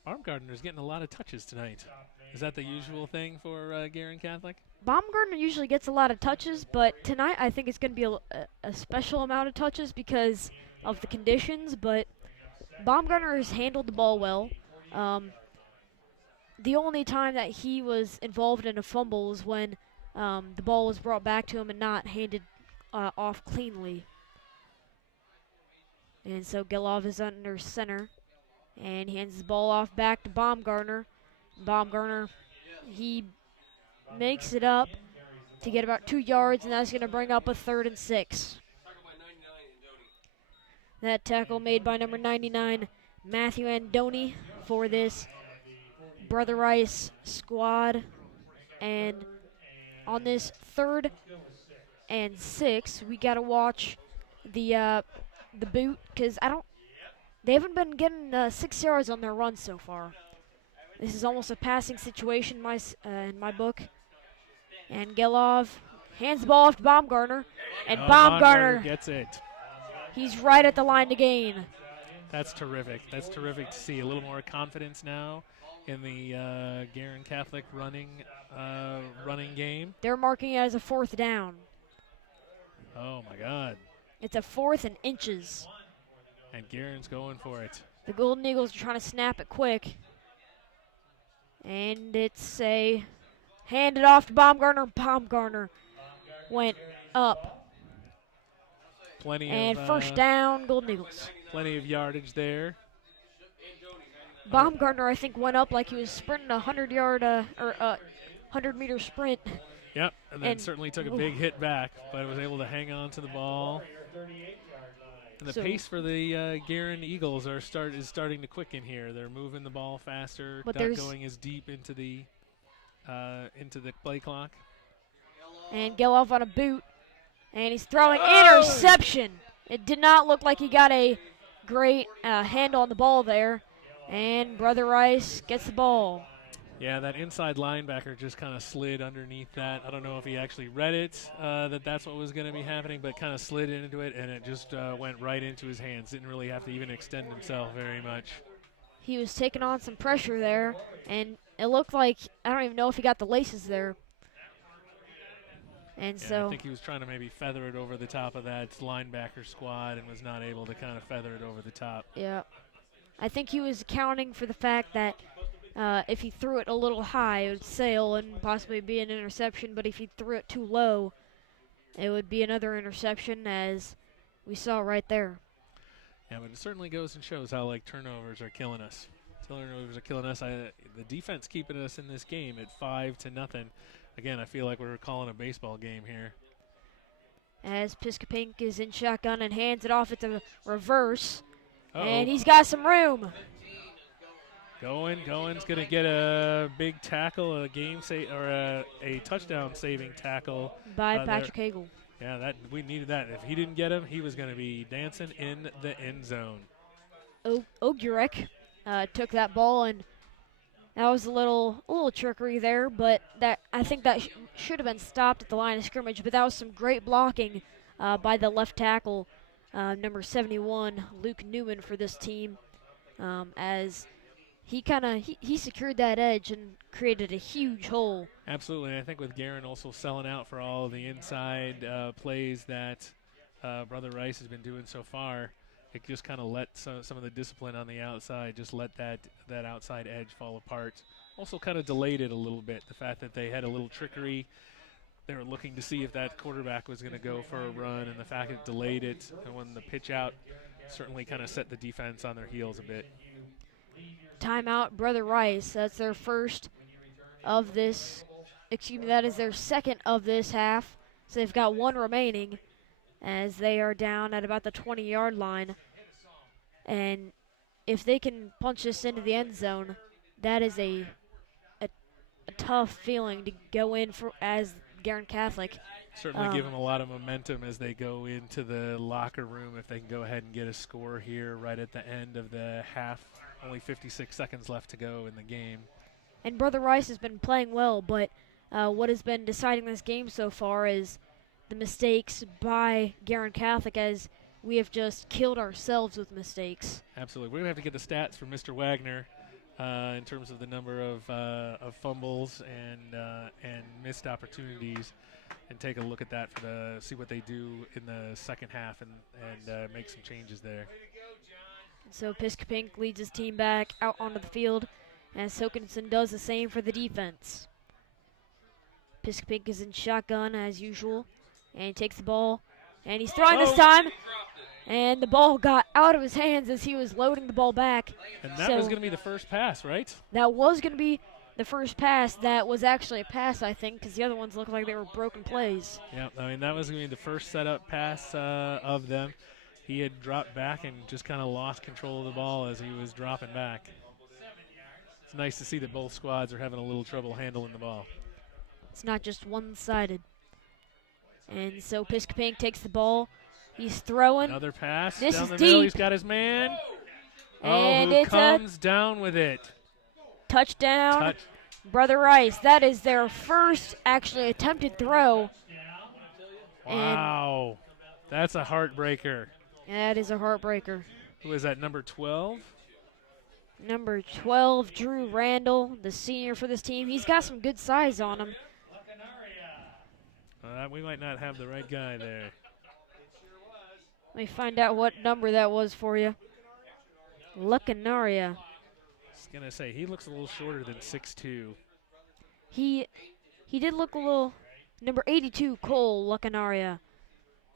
Baumgartner's getting a lot of touches tonight. Is that the usual thing for Guerin Catholic? Baumgartner usually gets a lot of touches, but tonight I think it's going to be a special amount of touches because of the conditions, but Baumgartner has handled the ball well. The only time that he was involved in a fumble was when the ball was brought back to him and not handed off cleanly. And so Gelov is under center and hands the ball off back to Baumgartner. Baumgartner, he makes it up to get about 2 yards, and that's going to bring up a 3rd and 6. That tackle made by number 99, Matthew Andoni, for this Brother Rice squad. And on this 3rd and 6, we got to watch the boot because they haven't been getting 6 yards on their run so far. This is almost a passing situation in my book. And Gelov hands the ball off to Baumgartner, and Baumgartner gets it. He's right at the line to gain. That's terrific. That's terrific to see. A little more confidence now in the Guerin Catholic running game. They're marking it as a 4th down. Oh, my God. It's a 4th and inches. And Guerin's going for it. The Golden Eagles are trying to snap it quick. And it's a handed off to Baumgartner. Baumgartner went up. And first down, Golden Eagles. Plenty of yardage there. Baumgartner, I think, went up like he was sprinting a 100-meter sprint. Yep, and then certainly took a big hit back, but was able to hang on to the ball. And the pace for the Guerin Eagles is starting to quicken here. They're moving the ball faster, not going as deep into the play clock. And Gelov on a boot, and he's throwing interception. It did not look like he got a great handle on the ball there. And Brother Rice gets the ball. Yeah, that inside linebacker just kind of slid underneath that. I don't know if he actually read it, that's what was going to be happening, but kind of slid into it, and it just went right into his hands. Didn't really have to even extend himself very much. He was taking on some pressure there, and it looked like, I don't even know if he got the laces there. And I think he was trying to maybe feather it over the top of that linebacker squad and was not able to kind of feather it over the top. Yeah. I think he was accounting for the fact that if he threw it a little high, it would sail and possibly be an interception, but if he threw it too low, it would be another interception, as we saw right there. Yeah, but it certainly goes and shows how, turnovers are killing us. Turnovers are killing us. The defense keeping us in this game at 5-0. Again, I feel like we're calling a baseball game here. As Piscopink is in shotgun and hands it off, it's a reverse. Uh-oh. And he's got some room. Goins going to get a big tackle, a touchdown-saving tackle by Patrick Hagel. Yeah, we needed that. If he didn't get him, he was going to be dancing in the end zone. Guerin took that ball, and that was a little trickery there, but I think that should have been stopped at the line of scrimmage. But that was some great blocking by the left tackle, number 71, Luke Newman, for this team, as he secured that edge and created a huge hole. Absolutely, and I think with Guerin also selling out for all of the inside plays that Brother Rice has been doing so far, it just kind of let some of the discipline on the outside, just let that outside edge fall apart. Also kind of delayed it a little bit, the fact that they had a little trickery. They were looking to see if that quarterback was going to go for a run, and the fact it delayed it, and when the pitch out certainly kind of set the defense on their heels a bit. Timeout, Brother Rice. That's their first of this excuse me, that is their second of this half. So they've got one remaining as they are down at about the 20-yard line. And if they can punch this into the end zone, that is a tough feeling to go in for as Guerin Catholic. Certainly give them a lot of momentum as they go into the locker room if they can go ahead and get a score here right at the end of the half. Only 56 seconds left to go in the game. And Brother Rice has been playing well, but what has been deciding this game so far is the mistakes by Guerin Catholic, as we have just killed ourselves with mistakes. Absolutely. We're going to have to get the stats from Mr. Wagner in terms of the number of fumbles and missed opportunities, and take a look at that see what they do in the second half and make some changes there. So Piscopink leads his team back out onto the field, and Sokenson does the same for the defense. Piscopink is in shotgun as usual, and he takes the ball, and he's throwing this time, and the ball got out of his hands as he was loading the ball back. And that was going to be the first pass, right? That was going to be the first pass. That was actually a pass, I think, because the other ones looked like they were broken plays. Yeah, I mean, that was going to be the first setup pass of them. He had dropped back and just kind of lost control of the ball as he was dropping back. It's nice to see that both squads are having a little trouble handling the ball. It's not just one-sided. And so Piscopink takes the ball. He's throwing. Another pass This down is the middle. deep. He's got his man. And who it's comes down with it. Touchdown, Brother Rice. That is their first actually attempted throw. Wow. That's a heartbreaker. That is a heartbreaker. Who is that, number 12? Number 12, Drew Randall, the senior for this team. He's got some good size on him. We might not have the right guy there. Let me find out what number that was for you. Lucanaria. I was going to say, he looks a little shorter than 6'2". He did look a little. Number 82, Cole Lucanaria.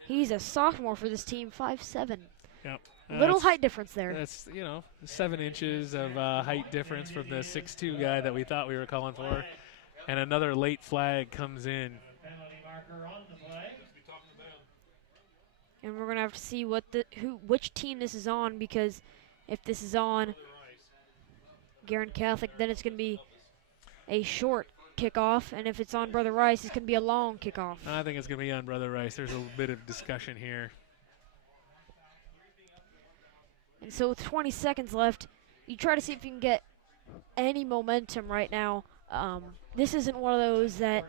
He's a sophomore for this team, 5'7". Yep. Little height difference there. That's, 7 inches of height difference from the 6'2" guy that we thought we were calling for. And another late flag comes in. And we're gonna have to see which team this is on, because if this is on Guerin Catholic, then it's gonna be a short kickoff, and if it's on Brother Rice, it's gonna be a long kickoff. I think it's gonna be on Brother Rice. There's a bit of discussion here. And so with 20 seconds left, you try to see if you can get any momentum right now. This isn't one of those that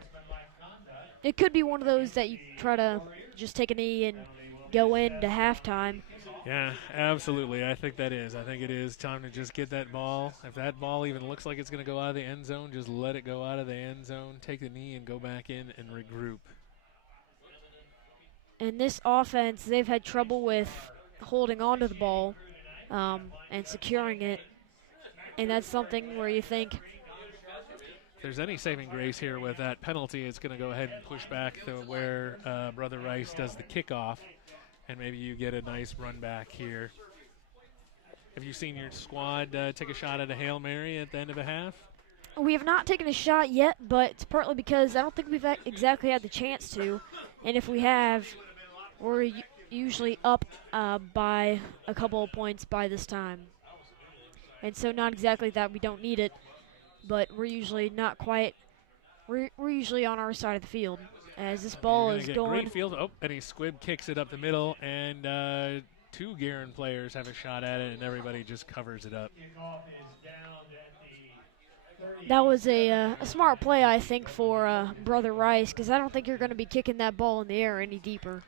it could be one of those that you try to just take a knee and go into halftime. Yeah, absolutely. I think that is. I think it is time to just get that ball. If that ball even looks like it's going to go out of the end zone, just let it go out of the end zone, take the knee, and go back in and regroup. And this offense, they've had trouble with holding on to the ball and securing it. And that's something where you think, if there's any saving grace here with that penalty, it's going to go ahead and push back to where Brother Rice does the kickoff, and maybe you get a nice run back here. Have you seen your squad take a shot at a Hail Mary at the end of a half? we have not taken a shot yet, but it's partly because I don't think we've exactly had the chance to. And if we have, we're usually up by a couple of points by this time. And so not exactly that we don't need it, but we're usually not quite. We're usually on our side of the field as this ball is going. Great field. Oh, and he squib kicks it up the middle, and two Guerin players have a shot at it, and everybody just covers it up. That was a smart play, I think, for Brother Rice, because I don't think you're going to be kicking that ball in the air any deeper.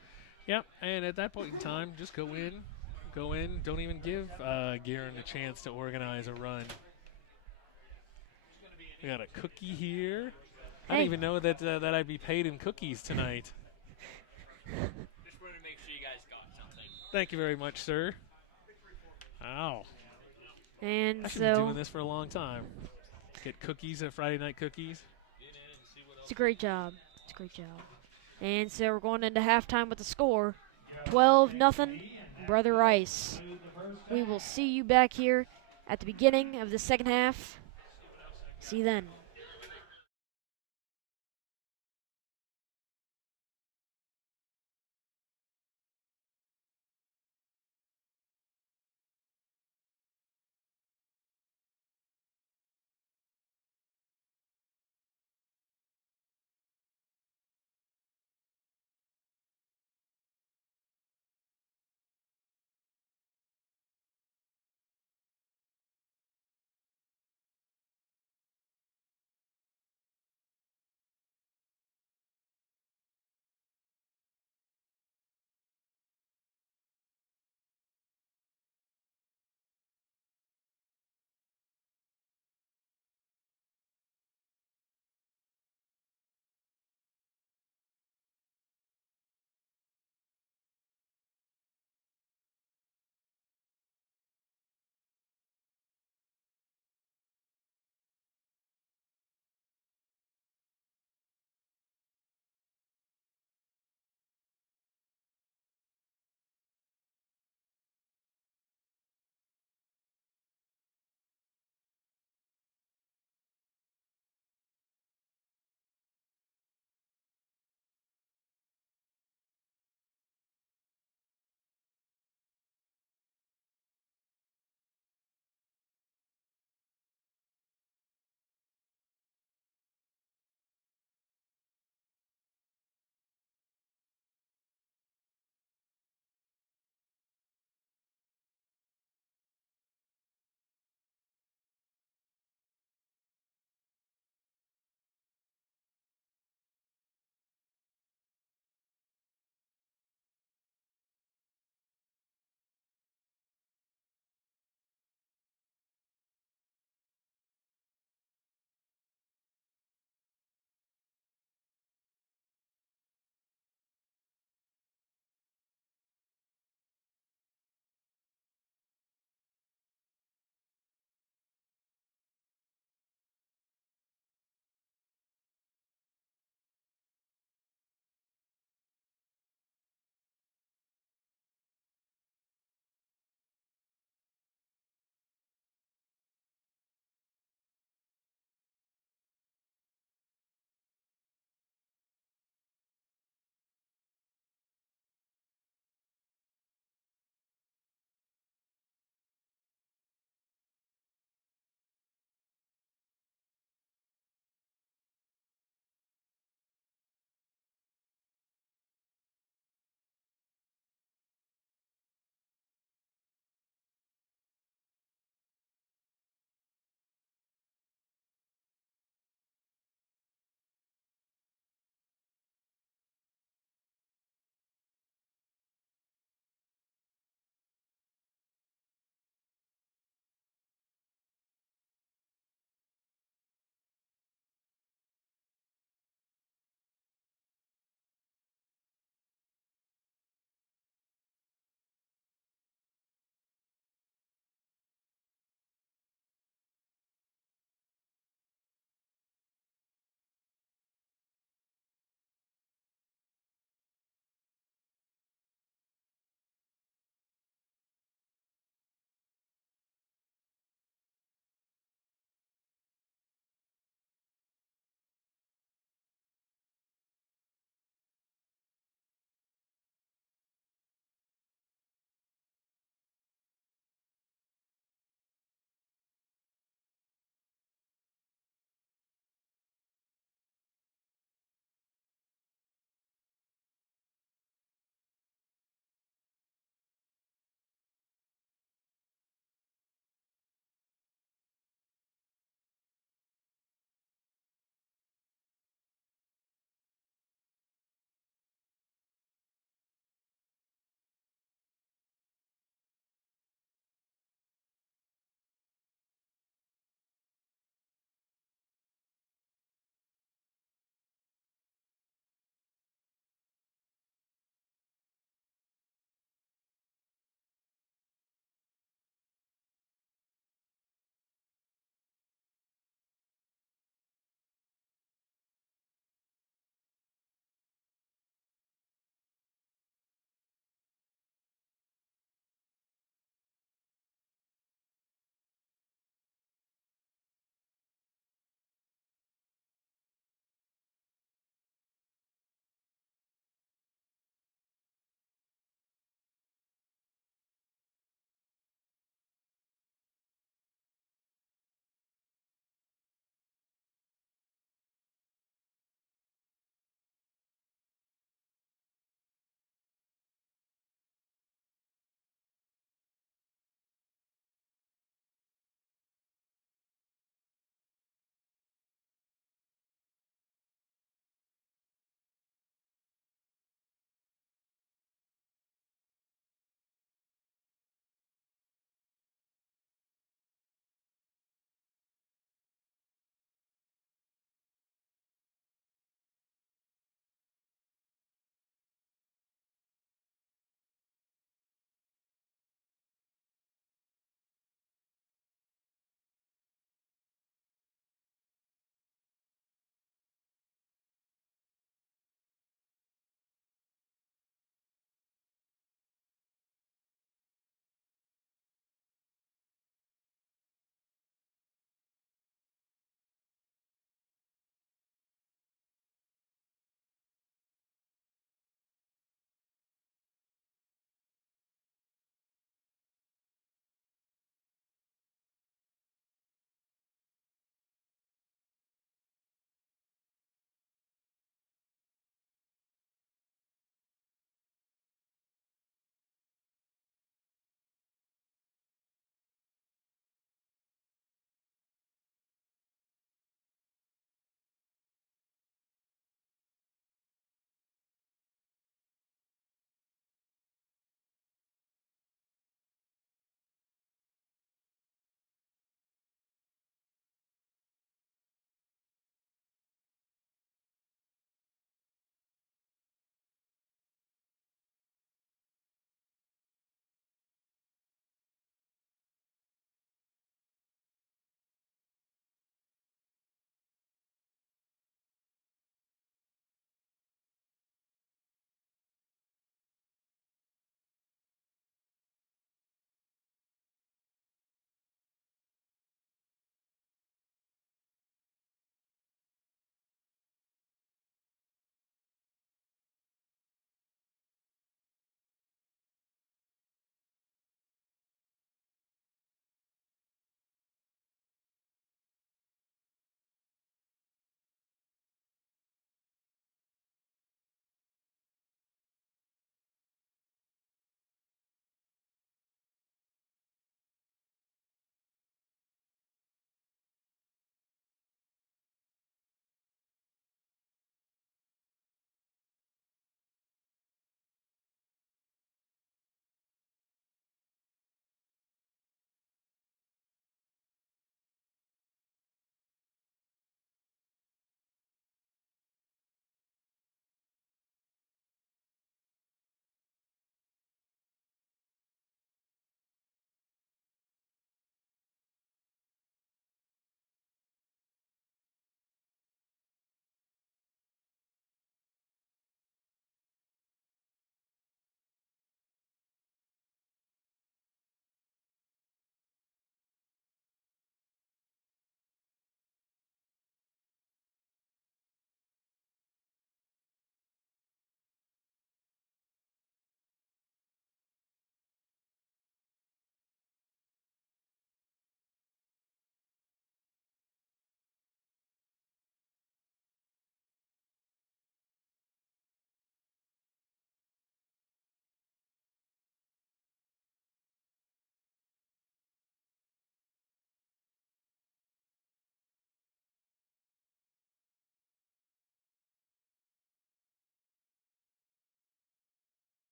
Yep, and at that point in time, just go in. Don't even give Guerin a chance to organize a run. We got a cookie here. I didn't even know that I'd be paid in cookies tonight. Just wanted to make sure you guys got something. Thank you very much, sir. Wow. And I should be doing this for a long time. Get cookies at Friday night cookies. It's a great job. It's a great job. And so we're going into halftime with the score, 12-0, Brother Rice. We will see you back here at the beginning of the second half. See you then.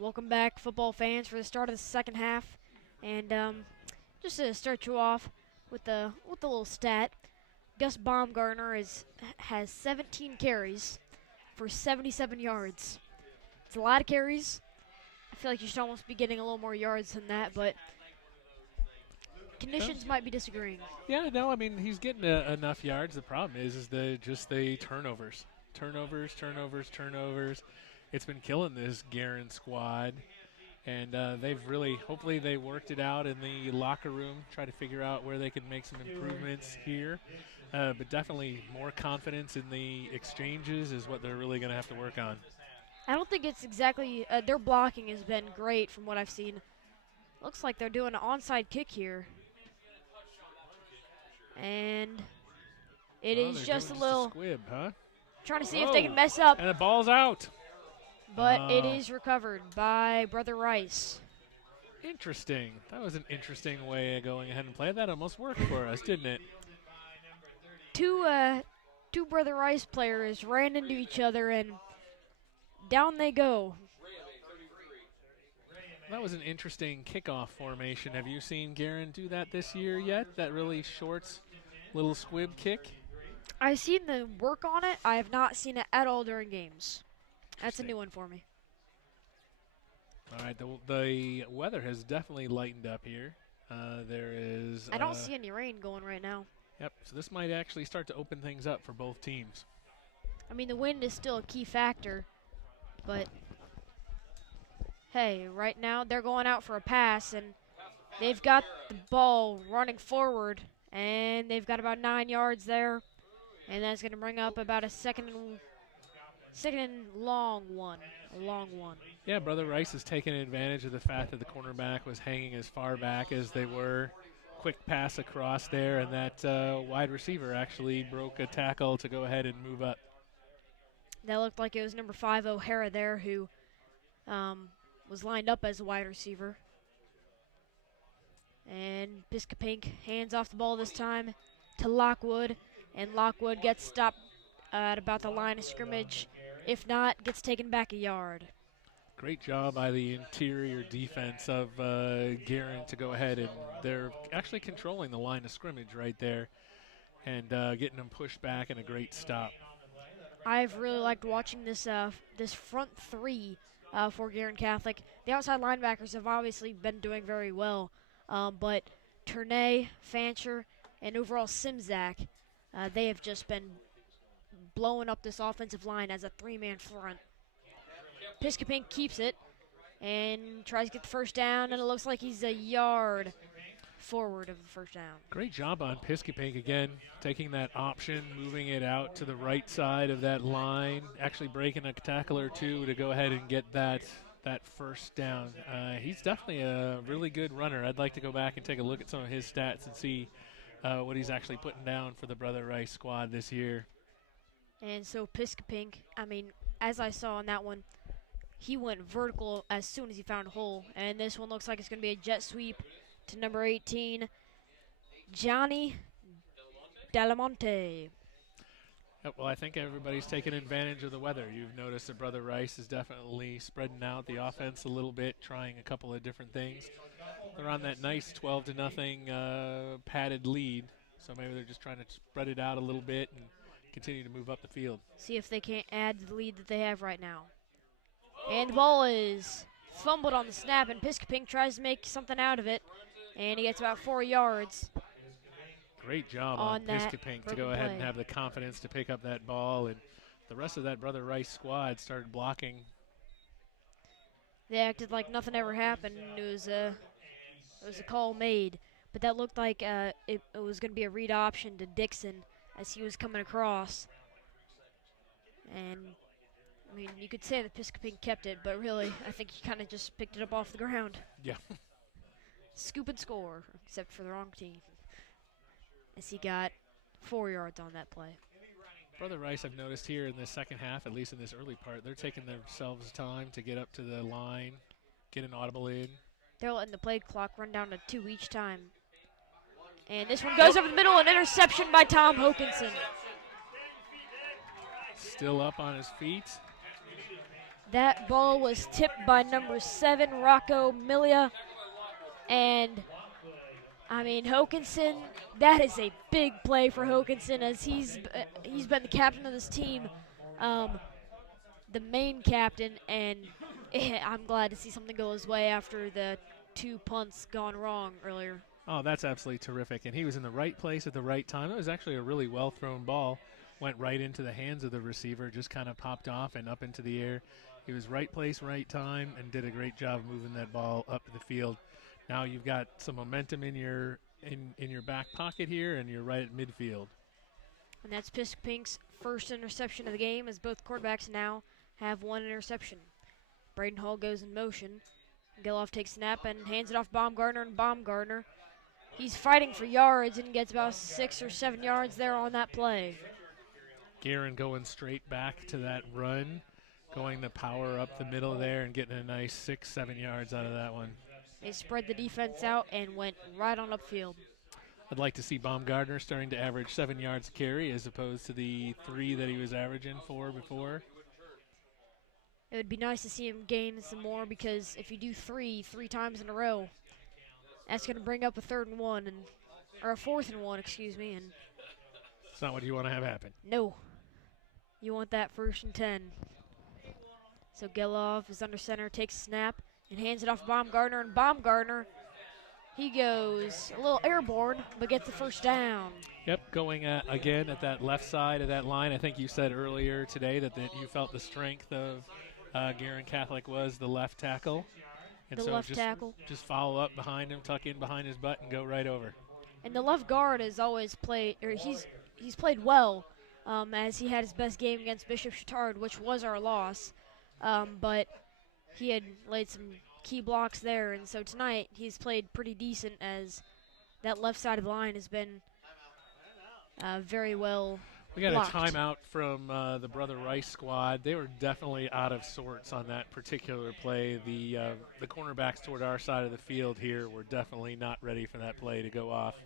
Welcome back, football fans, for the start of the second half. And just to start you off with the little stat, Gus Baumgartner has 17 carries for 77 yards. It's a lot of carries. I feel like you should almost be getting a little more yards than that, but conditions might be disagreeing. Yeah, no, I mean, he's getting enough yards. The problem is the turnovers. Turnovers. It's been killing this Guerin squad. And hopefully they worked it out in the locker room, try to figure out where they can make some improvements here. But definitely more confidence in the exchanges is what they're really going to have to work on. I don't think it's exactly their blocking has been great from what I've seen. Looks like they're doing an onside kick here. And it is just a little squib, huh? trying to see if they can mess up. And the ball's out. But it is recovered by Brother Rice. Interesting. That was an interesting way of going ahead and play. That almost worked for us, didn't it? Two Brother Rice players ran into each other, and down they go. That was an interesting kickoff formation. Have you seen Guerin do that this year yet? That really short little squib kick? I've seen them work on it. I have not seen it at all during games. That's a new one for me. All right, the weather has definitely lightened up here. There is. I don't see any rain going right now. Yep, so this might actually start to open things up for both teams. I mean, the wind is still a key factor, but hey, right now they're going out for a pass, and they've got the ball running forward, and they've got about 9 yards there, and that's going to bring up about a second and long one. A long one. Yeah, Brother Rice is taking advantage of the fact that the cornerback was hanging as far back as they were. Quick pass across there, and that wide receiver actually broke a tackle to go ahead and move up. That looked like it was number 5, O'Hara there, who was lined up as a wide receiver. And Piscopink hands off the ball this time to Lockwood, and Lockwood gets stopped at about the line of scrimmage. If not, gets taken back a yard. Great job by the interior defense of Guerin to go ahead, and they're actually controlling the line of scrimmage right there and getting them pushed back, and a great stop. I've really liked watching this this front three for Guerin Catholic. The outside linebackers have obviously been doing very well, but Ternay, Fancher, and overall Simzak, they have just been blowing up this offensive line as a three-man front. Piscopink keeps it and tries to get the first down, and it looks like he's a yard forward of the first down. Great job on Piscopink again, taking that option, moving it out to the right side of that line, actually breaking a tackle or two to go ahead and get that first down. He's definitely a really good runner. I'd like to go back and take a look at some of his stats and see what he's actually putting down for the Brother Rice squad this year. And so Piscopink, I mean, as I saw on that one, he went vertical as soon as he found a hole. And this one looks like it's going to be a jet sweep to number 18, Johnny Delamonte. Yep, well, I think everybody's taking advantage of the weather. You've noticed that Brother Rice is definitely spreading out the offense a little bit, trying a couple of different things. They're on that nice 12-0 padded lead, so maybe they're just trying to spread it out a little bit and continue to move up the field. See if they can't add to the lead that they have right now. And the ball is fumbled on the snap, and Piscopink tries to make something out of it, and he gets about 4 yards. Great job on Piscopink to go ahead and have the confidence to pick up that ball, and the rest of that Brother Rice squad started blocking. They acted like nothing ever happened. It was a call made, but that looked like it was going to be a read option to Dixon as he was coming across. And I mean, you could say that Piscopink kept it, but really, I think he kind of just picked it up off the ground. Yeah. Scoop and score, except for the wrong team, as he got 4 yards on that play. Brother Rice, I've noticed here in the second half, at least in this early part, they're taking themselves time to get up to the line, get an audible in. They're letting the play clock run down to 2 each time. And this one goes over the middle, an interception by Tom Hokinson. Still up on his feet. That ball was tipped by number 7, Rocco Milia. And, I mean, Hokinson, that is a big play for Hokinson as he's been the captain of this team, the main captain, and I'm glad to see something go his way after the 2 punts gone wrong earlier. Oh, that's absolutely terrific. And he was in the right place at the right time. It was actually a really well-thrown ball. Went right into the hands of the receiver, just kind of popped off and up into the air. He was right place, right time, and did a great job moving that ball up the field. Now you've got some momentum in your back pocket here, and you're right at midfield. And that's Pink's first interception of the game, as both quarterbacks now have 1 interception. Braden Hall goes in motion. Geloff takes snap and hands it off Baumgartner, and Baumgartner, he's fighting for yards and gets about 6 or 7 yards there on that play. Guerin going straight back to that run, going the power up the middle there and getting a nice 6-7 yards out of that one. They spread the defense out and went right on upfield. I'd like to see Baumgartner starting to average 7 yards a carry as opposed to the 3 that he was averaging 4 before. It would be nice to see him gain some more, because if you do three times in a row, that's going to bring up a 3rd and 1, or a 4th and 1, excuse me. And it's not what you want to have happen. No. You want that 1st and 10. So Geloff is under center, takes a snap, and hands it off Baumgartner. And Baumgartner, he goes a little airborne, but gets the 1st down. Yep, going again at that left side of that line. I think you said earlier today that you felt the strength of Guerin Catholic was the left tackle. And the so left tackle. Just follow up behind him, tuck in behind his butt, and go right over. And the left guard has always played, or he's played well, as he had his best game against Bishop Chatard, which was our loss. But he had laid some key blocks there, and so tonight he's played pretty decent, as that left side of the line has been very well We got blocked. a timeout from the Brother Rice squad. They were definitely out of sorts on that particular play. The cornerbacks toward our side of the field here were definitely not ready for that play to go off.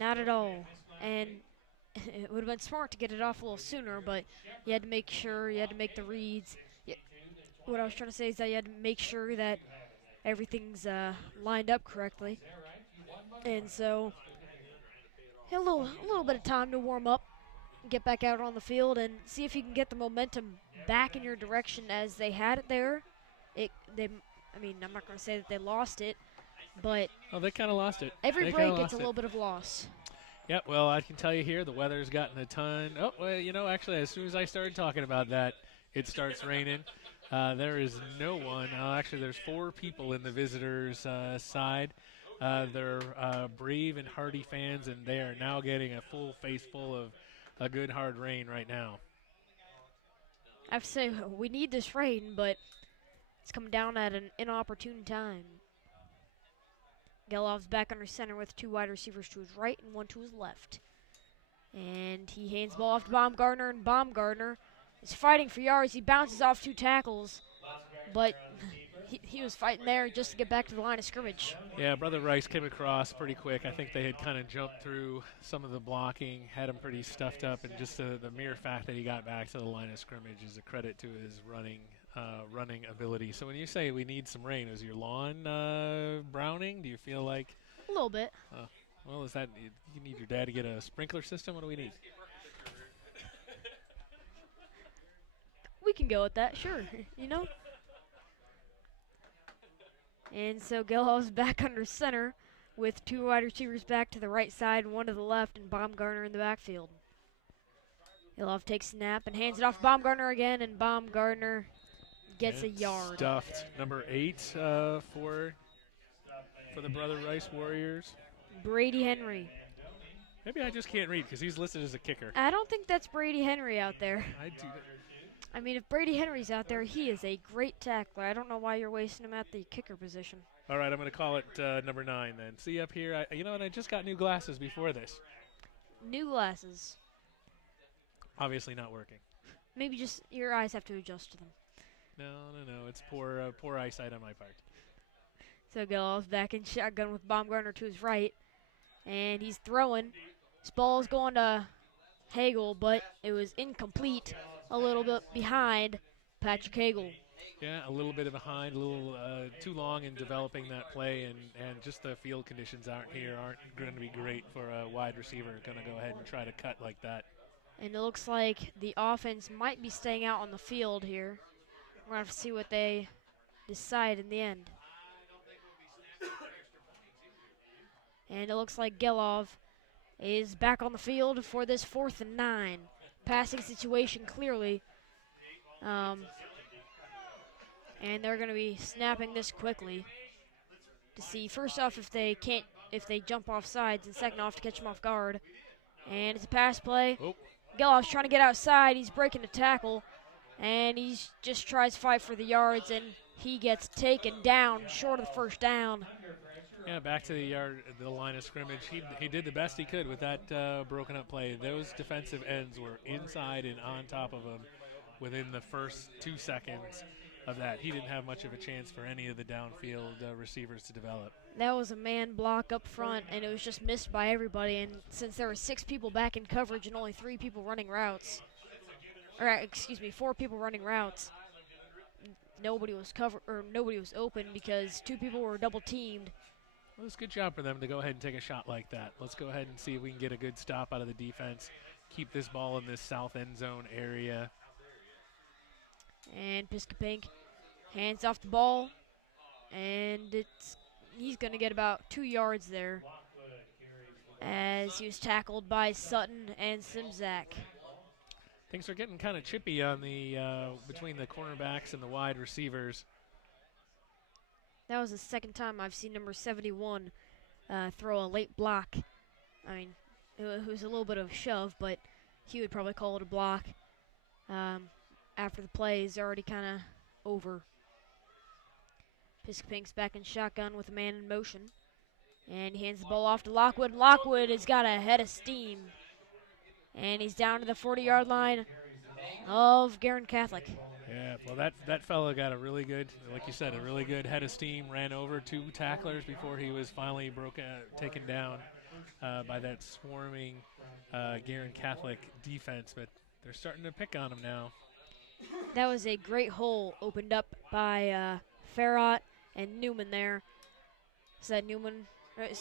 Not at all. And it would have been smart to get it off a little sooner, but you had to make sure, you had to make the reads. What I was trying to say is that you had to make sure that everything's lined up correctly. And so, a little bit of time to warm up, get back out on the field, and see if you can get the momentum back in your direction as they had it there. I mean, I'm not going to say that they lost it, but they kind of lost it. Every break gets a little bit of loss. Yep, well, I can tell you here, the weather's gotten a ton. Oh, well, actually, as soon as I started talking about that, it starts raining. There is no one. Actually, there's 4 people in the visitors' side. They're brave and hardy fans, and they are now getting a full face full of a good hard rain right now. I have to say, we need this rain, but it's coming down at an inopportune time. Geloff's back under center with 2 wide receivers to his right and 1 to his left. And he hands the ball off to Baumgartner, and Baumgartner is fighting for yards. He bounces off 2 tackles, but he was fighting there just to get back to the line of scrimmage. Yeah, Brother Rice came across pretty quick. I think they had kind of jumped through some of the blocking, had him pretty stuffed up, and just the mere fact that he got back to the line of scrimmage is a credit to his running ability. So when you say we need some rain, is your lawn browning? Do you feel like a little bit? Well, is that you need your dad to get a sprinkler system? What do we need? We can go with that, sure. And so Geloff's back under center with 2 wide receivers back to the right side and 1 to the left, and Baumgartner in the backfield. Geloff takes snap and hands it off Baumgartner again, and Baumgartner gets a yard. Stuffed. Number 8 for the Brother Rice Warriors. Brady Henry. Maybe I just can't read because he's listed as a kicker. I don't think that's Brady Henry out there. I do. I mean, if Brady Henry's out there, he is a great tackler. I don't know why you're wasting him at the kicker position. All right, I'm going to call it number 9 then. See up here, and I just got new glasses before this. New glasses. Obviously not working. Maybe just your eyes have to adjust to them. No. It's poor eyesight on my part. So Geloff's back in shotgun with Baumgartner to his right, and he's throwing. This ball's going to Hagel, but it was incomplete, a little bit behind Patrick Hagel. Yeah, a little bit of behind, a little too long in developing that play, and just the field conditions aren't going to be great for a wide receiver going to go ahead and try to cut like that. And it looks like the offense might be staying out on the field here. We're going to have to see what they decide in the end. And it looks like Gelov is back on the field for this 4th and 9. Passing situation clearly. And they're going to be snapping this quickly to see, first off, if they jump off sides, and second off, to catch them off guard. And it's a pass play. Oh. Gelov's trying to get outside. He's breaking a tackle, and he just tries to fight for the yards, and he gets taken down short of the first down. Yeah, back to the line of scrimmage. He did the best he could with that broken up play. Those defensive ends were inside and on top of him within the first 2 seconds of that. He didn't have much of a chance for any of the downfield receivers to develop. That was a man block up front, and it was just missed by everybody. And since there were 6 people back in coverage and only 3 people running routes, 4 people running routes, nobody was open because 2 people were double teamed. Well, it was a good job for them to go ahead and take a shot like that. Let's go ahead and see if we can get a good stop out of the defense. Keep this ball in this south end zone area. And Piscopink hands off the ball, and he's going to get about 2 yards there as he was tackled by Sutton and Simzak. Things are getting kind of chippy on the between the cornerbacks and the wide receivers. That was the second time I've seen number 71 throw a late block. I mean, it was a little bit of a shove, but he would probably call it a block after the play is already kind of over. Piscopink's back in shotgun with a man in motion, and he hands the ball off to Lockwood. Lockwood has got a head of steam, and he's down to the 40-yard line of Guerin Catholic. Yeah, well, that fellow got a really good, like you said, a really good head of steam, ran over 2 tacklers before he was finally taken down by that swarming Guerin Catholic defense, but they're starting to pick on him now. That was a great hole opened up by Farrott and Newman there, so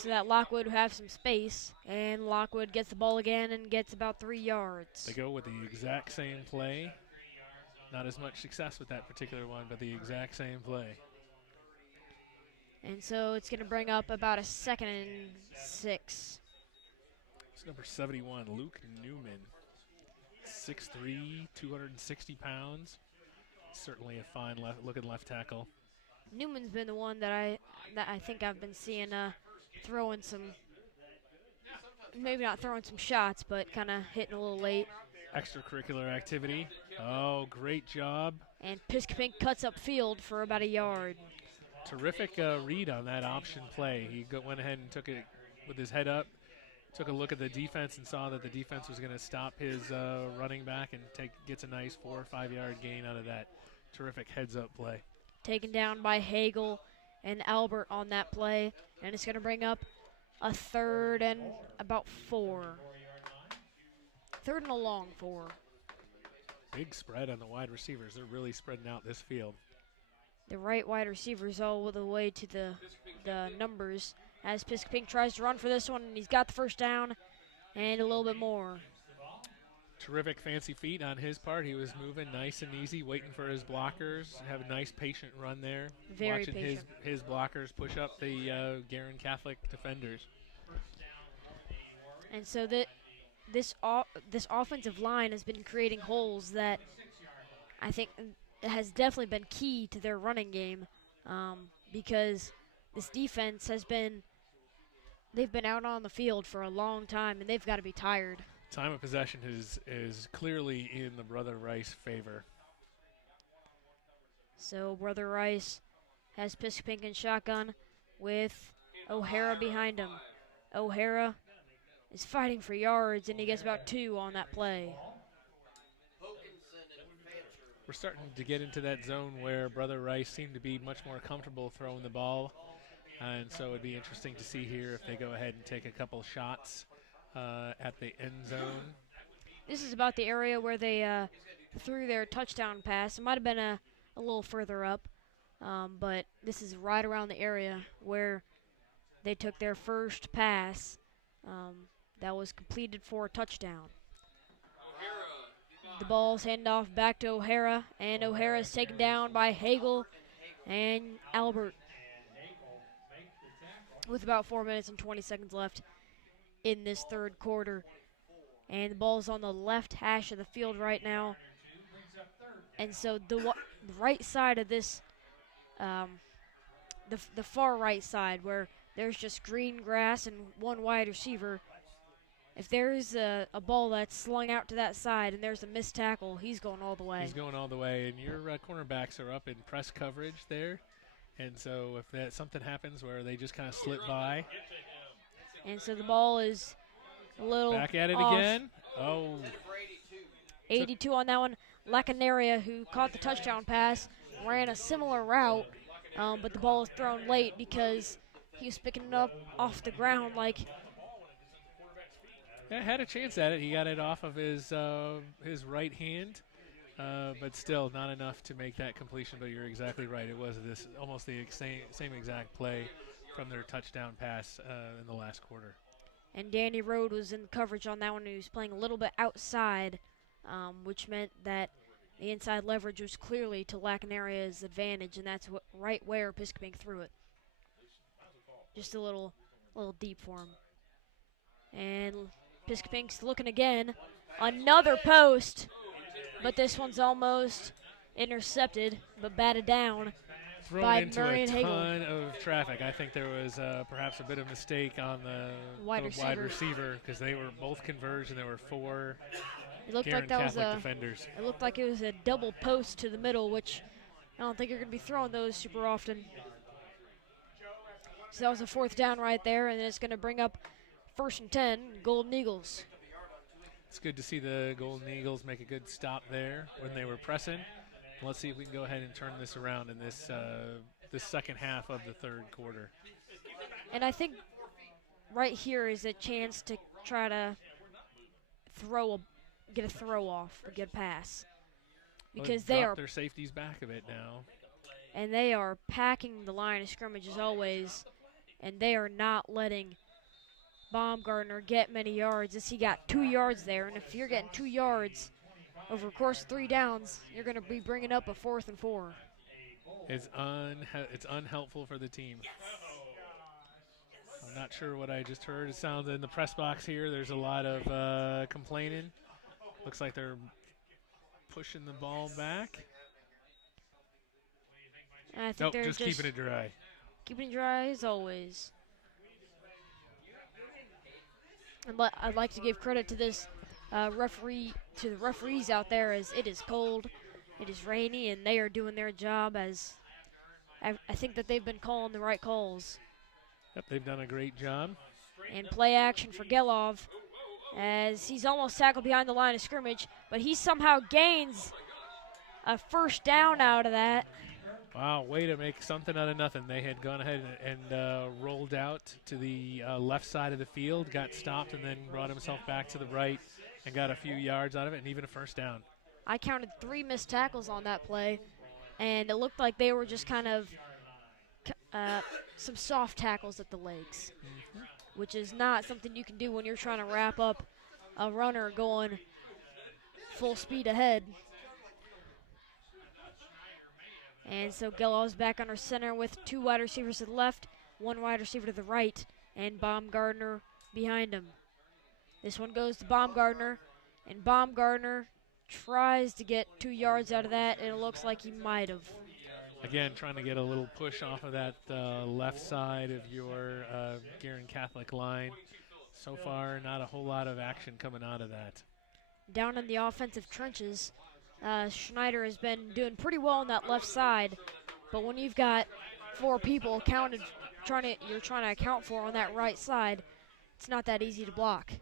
that Lockwood would have some space, and Lockwood gets the ball again and gets about 3 yards. They go with the exact same play. Not as much success with that particular one, but the exact same play. And so it's going to bring up about a 2nd and 6. It's number 71, Luke Newman. 6'3", 260 pounds. Certainly a fine looking left tackle. Newman's been the one that I think I've been seeing throwing some, maybe not throwing some shots, but kind of hitting a little late. Extracurricular activity. Oh, great job. And Piscopink cuts up field for about a yard. Terrific read on that option play. He went ahead and took it with his head up, took a look at the defense and saw that the defense was going to stop his running back and gets a nice 4 or 5 yard gain out of that terrific heads up play. Taken down by Hagel and Albert on that play, and it's going to bring up a 3rd and about 4. 3rd and a long 4. Big spread on the wide receivers. They're really spreading out this field. The right wide receivers all the way to the numbers as Piscopink tries to run for this one, and he's got the first down and a little bit more. Terrific fancy feet on his part. He was moving nice and easy, waiting for his blockers. Have a nice patient run there. Very watching patient. his blockers push up the Guerin Catholic defenders. And so this offensive line has been creating holes that I think has definitely been key to their running game, because this defense they've been out on the field for a long time, and they've got to be tired. Time of possession is clearly in the Brother Rice favor. So Brother Rice has Piscopink in shotgun with O'Hara behind him. O'Hara is fighting for yards, and he gets about 2 on that play. We're starting to get into that zone where Brother Rice seemed to be much more comfortable throwing the ball, and so it'd be interesting to see here if they go ahead and take a couple shots at the end zone. This is about the area where they threw their touchdown pass. It might have been a a little further up, but this is right around the area where they took their first pass that was completed for a touchdown. The ball's handed off back to O'Hara, and O'Hara is taken down by Hagel and Albert with about 4 minutes and 20 seconds left in this third quarter. And the ball's on the left hash of the field right now. And so the right side of this, the far right side where there's just green grass and one wide receiver, if there's a ball that's slung out to that side and there's a missed tackle, he's going all the way. He's going all the way, and your cornerbacks are up in press coverage there. And so if something happens where they just kind of slip by. And so the ball is a little back at it off. Again. Oh. 82 on that one. Lacanaria, who caught the touchdown pass, ran a similar route, but the ball was thrown late because he was picking it up off the ground like. Yeah, had a chance at it. He got it off of his right hand, but still not enough to make that completion. But you're exactly right. It was this almost the same exact play from their touchdown pass in the last quarter. And Danny Rode was in coverage on that one. He was playing a little bit outside, which meant that the inside leverage was clearly to Lacanaria's advantage, and that's right where Piscoping threw it. Just a little deep for him. And Piscoping's looking again. Another post, but this one's almost intercepted, but batted down thrown by into Murray a and Hagel. ton of traffic. I think there was perhaps a bit of mistake on the wide receiver because they were both converged and there were four It looked Guerin like that Catholic was defenders. It looked like it was a double post to the middle, which I don't think you're going to be throwing those super often. So that was a fourth down right there, and it's going to bring up 1st and 10, Golden Eagles. It's good to see the Golden Eagles make a good stop there when they were pressing. Let's see if we can go ahead and turn this around in this second half of the third quarter. And I think right here is a chance to try to get a throw off, a good pass. Because they are their safeties back a bit now. And they are packing the line of scrimmage as always, and they are not letting Baumgartner get many yards as he got 2 yards there. And if you're getting 2 yards over a course of 3 downs, you're going to be bringing up a 4th and 4. It's unhelpful for the team. I'm not sure what I just heard. It sounds in the press box here. There's a lot of complaining. Looks like they're pushing the ball back. I think they're just keeping it dry. Keeping it dry as always. But I'd like to give credit to this the referees out there, as it is cold, it is rainy, and they are doing their job. As I think that they've been calling the right calls. Yep, they've done a great job. And play action for Gelov, as he's almost tackled behind the line of scrimmage, but he somehow gains a first down out of that. Wow, way to make something out of nothing. They had gone ahead and rolled out to the left side of the field, got stopped, and then brought himself back to the right and got a few yards out of it and even a first down. I counted 3 missed tackles on that play, and it looked like they were just kind of some soft tackles at the legs, which is not something you can do when you're trying to wrap up a runner going full speed ahead. And so Gelov's back under center with 2 wide receivers to the left, 1 wide receiver to the right, and Baumgartner behind him. This one goes to Baumgartner, and Baumgartner tries to get 2 yards out of that, and it looks like he might have. Again, trying to get a little push off of that left side of your Guerin Catholic line. So far, not a whole lot of action coming out of that. Down in the offensive trenches, Schneider has been doing pretty well on that left side, but when you've got 4 people you're trying to account for on that right side, it's not that easy to block.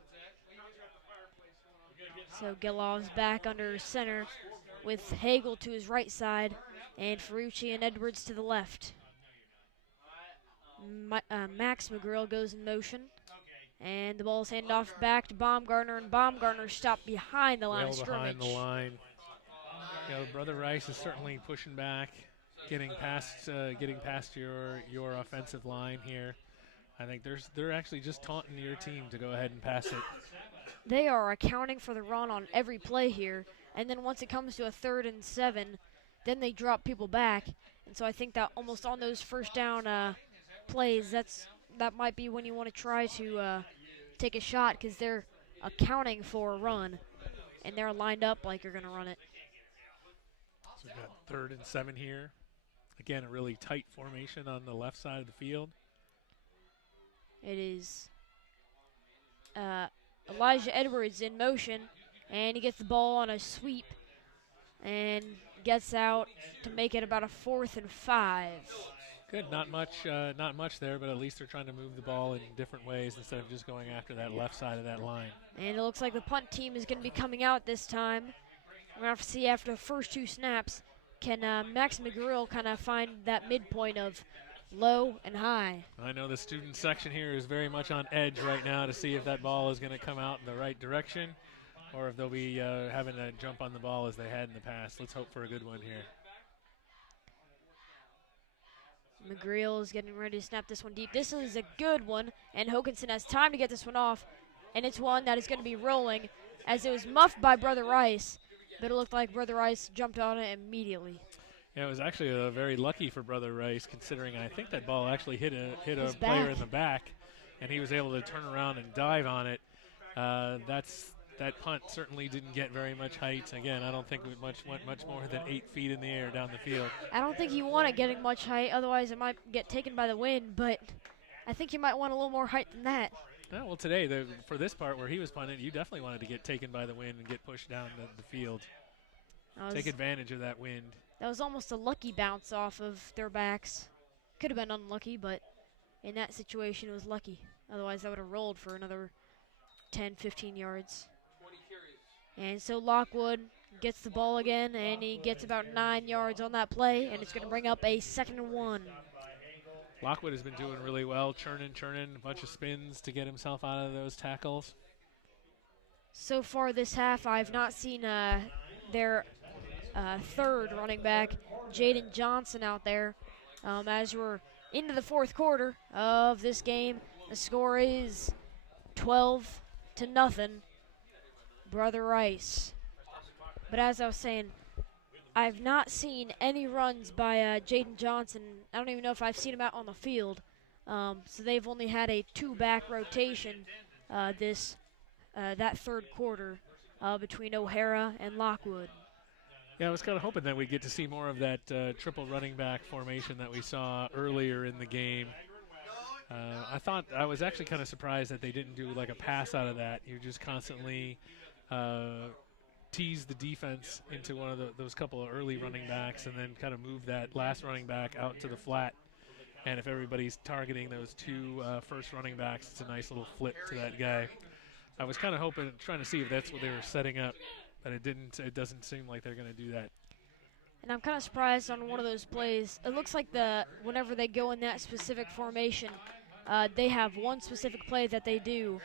So Gelov's back under center with Hagel to his right side and Ferrucci and Edwards to the left. Max McGrill goes in motion, and the ball's handed off back to Baumgartner, and Baumgartner stopped behind the line of scrimmage. Behind the line. You know, Brother Rice is certainly pushing back, getting past your offensive line here. I think they're actually just taunting your team to go ahead and pass it. They are accounting for the run on every play here, and then once it comes to a 3rd and 7, then they drop people back. And so I think that almost on those first down plays, that might be when you want to try to take a shot because they're accounting for a run, and they're lined up like you're going to run it. So we've got 3rd and 7 here. Again, a really tight formation on the left side of the field. It is Elijah Edwards in motion, and he gets the ball on a sweep and gets out to make it about a 4th and 5. Good, not much there, but at least they're trying to move the ball in different ways instead of just going after that left side of that line. And it looks like the punt team is going to be coming out this time. We're going to have to see after the first 2 snaps, can Max McGrill kind of find that midpoint of low and high. I know the student section here is very much on edge right now to see if that ball is going to come out in the right direction or if they'll be having to jump on the ball as they had in the past. Let's hope for a good one here. McGrill is getting ready to snap this one deep. This is a good one, and Hokanson has time to get this one off, and it's one that is going to be rolling as it was muffed by Brother Rice, but it looked like Brother Rice jumped on it immediately. Yeah, it was actually very lucky for Brother Rice, considering I think that ball actually hit a His player back. in the back, and he was able to turn around and dive on it. That punt certainly didn't get very much height. Again, I don't think it went much more than 8 feet in the air down the field. I don't think you want it getting much height, otherwise it might get taken by the wind, but I think you might want a little more height than that. Yeah, well, today, for this part where he was punting, you definitely wanted to get taken by the wind and get pushed down the field. Take advantage of that wind. That was almost a lucky bounce off of their backs. Could have been unlucky, but in that situation it was lucky. Otherwise, that would have rolled for another 10, 15 yards. And so Lockwood gets the ball again, and he gets about 9 yards on that play, and it's going to bring up a 2nd and 1. Lockwood has been doing really well, churning, a bunch of spins to get himself out of those tackles. So far this half, I've not seen their 3rd running back, Jaden Johnson, out there. As we're into the 4th quarter of this game, the score is 12-0, Brother Rice. But as I was saying, I've not seen any runs by Jaden Johnson. I don't even know if I've seen him out on the field. So they've only had a 2-back rotation that 3rd quarter between O'Hara and Lockwood. Yeah, I was kind of hoping that we'd get to see more of that triple running back formation that we saw earlier in the game. I was actually kind of surprised that they didn't do like a pass out of that. You just constantly tease the defense into one of those couple of early running backs and then kind of move that last running back out to the flat. And if everybody's targeting those 2 first running backs, it's a nice little flip to that guy. I was kind of trying to see if that's what they were setting up, but it didn't. It doesn't seem like they're going to do that. And I'm kind of surprised on one of those plays. It looks like whenever they go in that specific formation, they have one specific play that they do,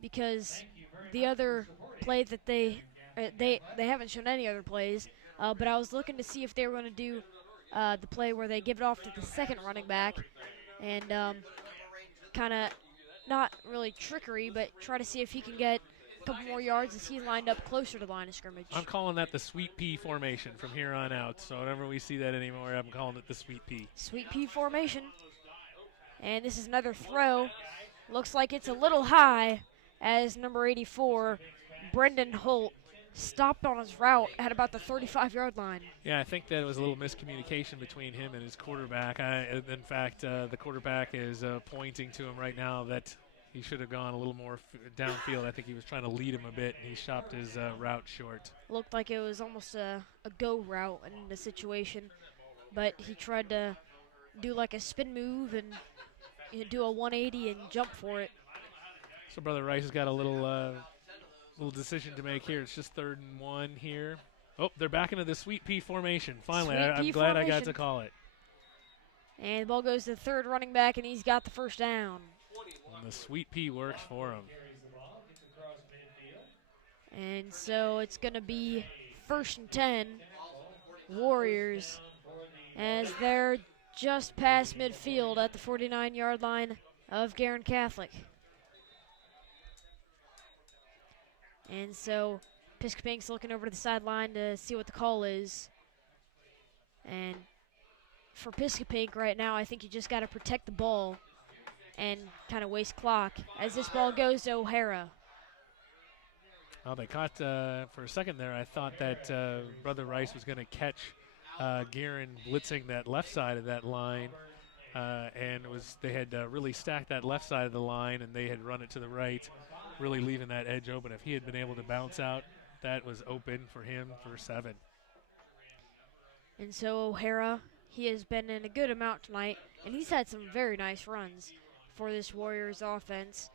because the other play that they haven't shown any other plays. But I was looking to see if they were going to do the play where they give it off to the 2nd running back, and kind of not really trickery, but try to see if he can get a couple more yards as he's lined up closer to the line of scrimmage. I'm calling that the sweet pea formation from here on out. So whenever we see that anymore, I'm calling it the sweet pea. Sweet pea formation. And this is another throw. Looks like it's a little high as number 84, Brendan Holt, stopped on his route at about the 35-yard line. Yeah, I think that was a little miscommunication between him and his quarterback. In fact, the quarterback is pointing to him right now that he should have gone a little more downfield. I think he was trying to lead him a bit, and he stopped his route short. Looked like it was almost a go route in the situation, but he tried to do like a spin move and do a 180 and jump for it. So Brother Rice has got a little decision to make here. It's just 3rd and 1 here. Oh, they're back into the sweet pea formation. Finally, I'm glad I got to call it. And the ball goes to the 3rd running back, and he's got the 1st down. And the sweet pea works for him. And so it's going to be first and 10 Warriors as they're just past midfield at the 49-yard line of Guerin Catholic. And so Piscopink's looking over to the sideline to see what the call is. And for Piscopink right now, I think you just got to protect the ball and kind of waste clock as this ball goes to O'Hara. Well, they caught, for a second there, I thought that Brother Rice was going to catch Guerin blitzing that left side of that line. And they had really stacked that left side of the line, and they had run it to the right, really leaving that edge open. If he had been able to bounce out, that was open for him for 7. And so O'Hara, he has been in a good amount tonight, and he's had some very nice runs for this Warriors offense.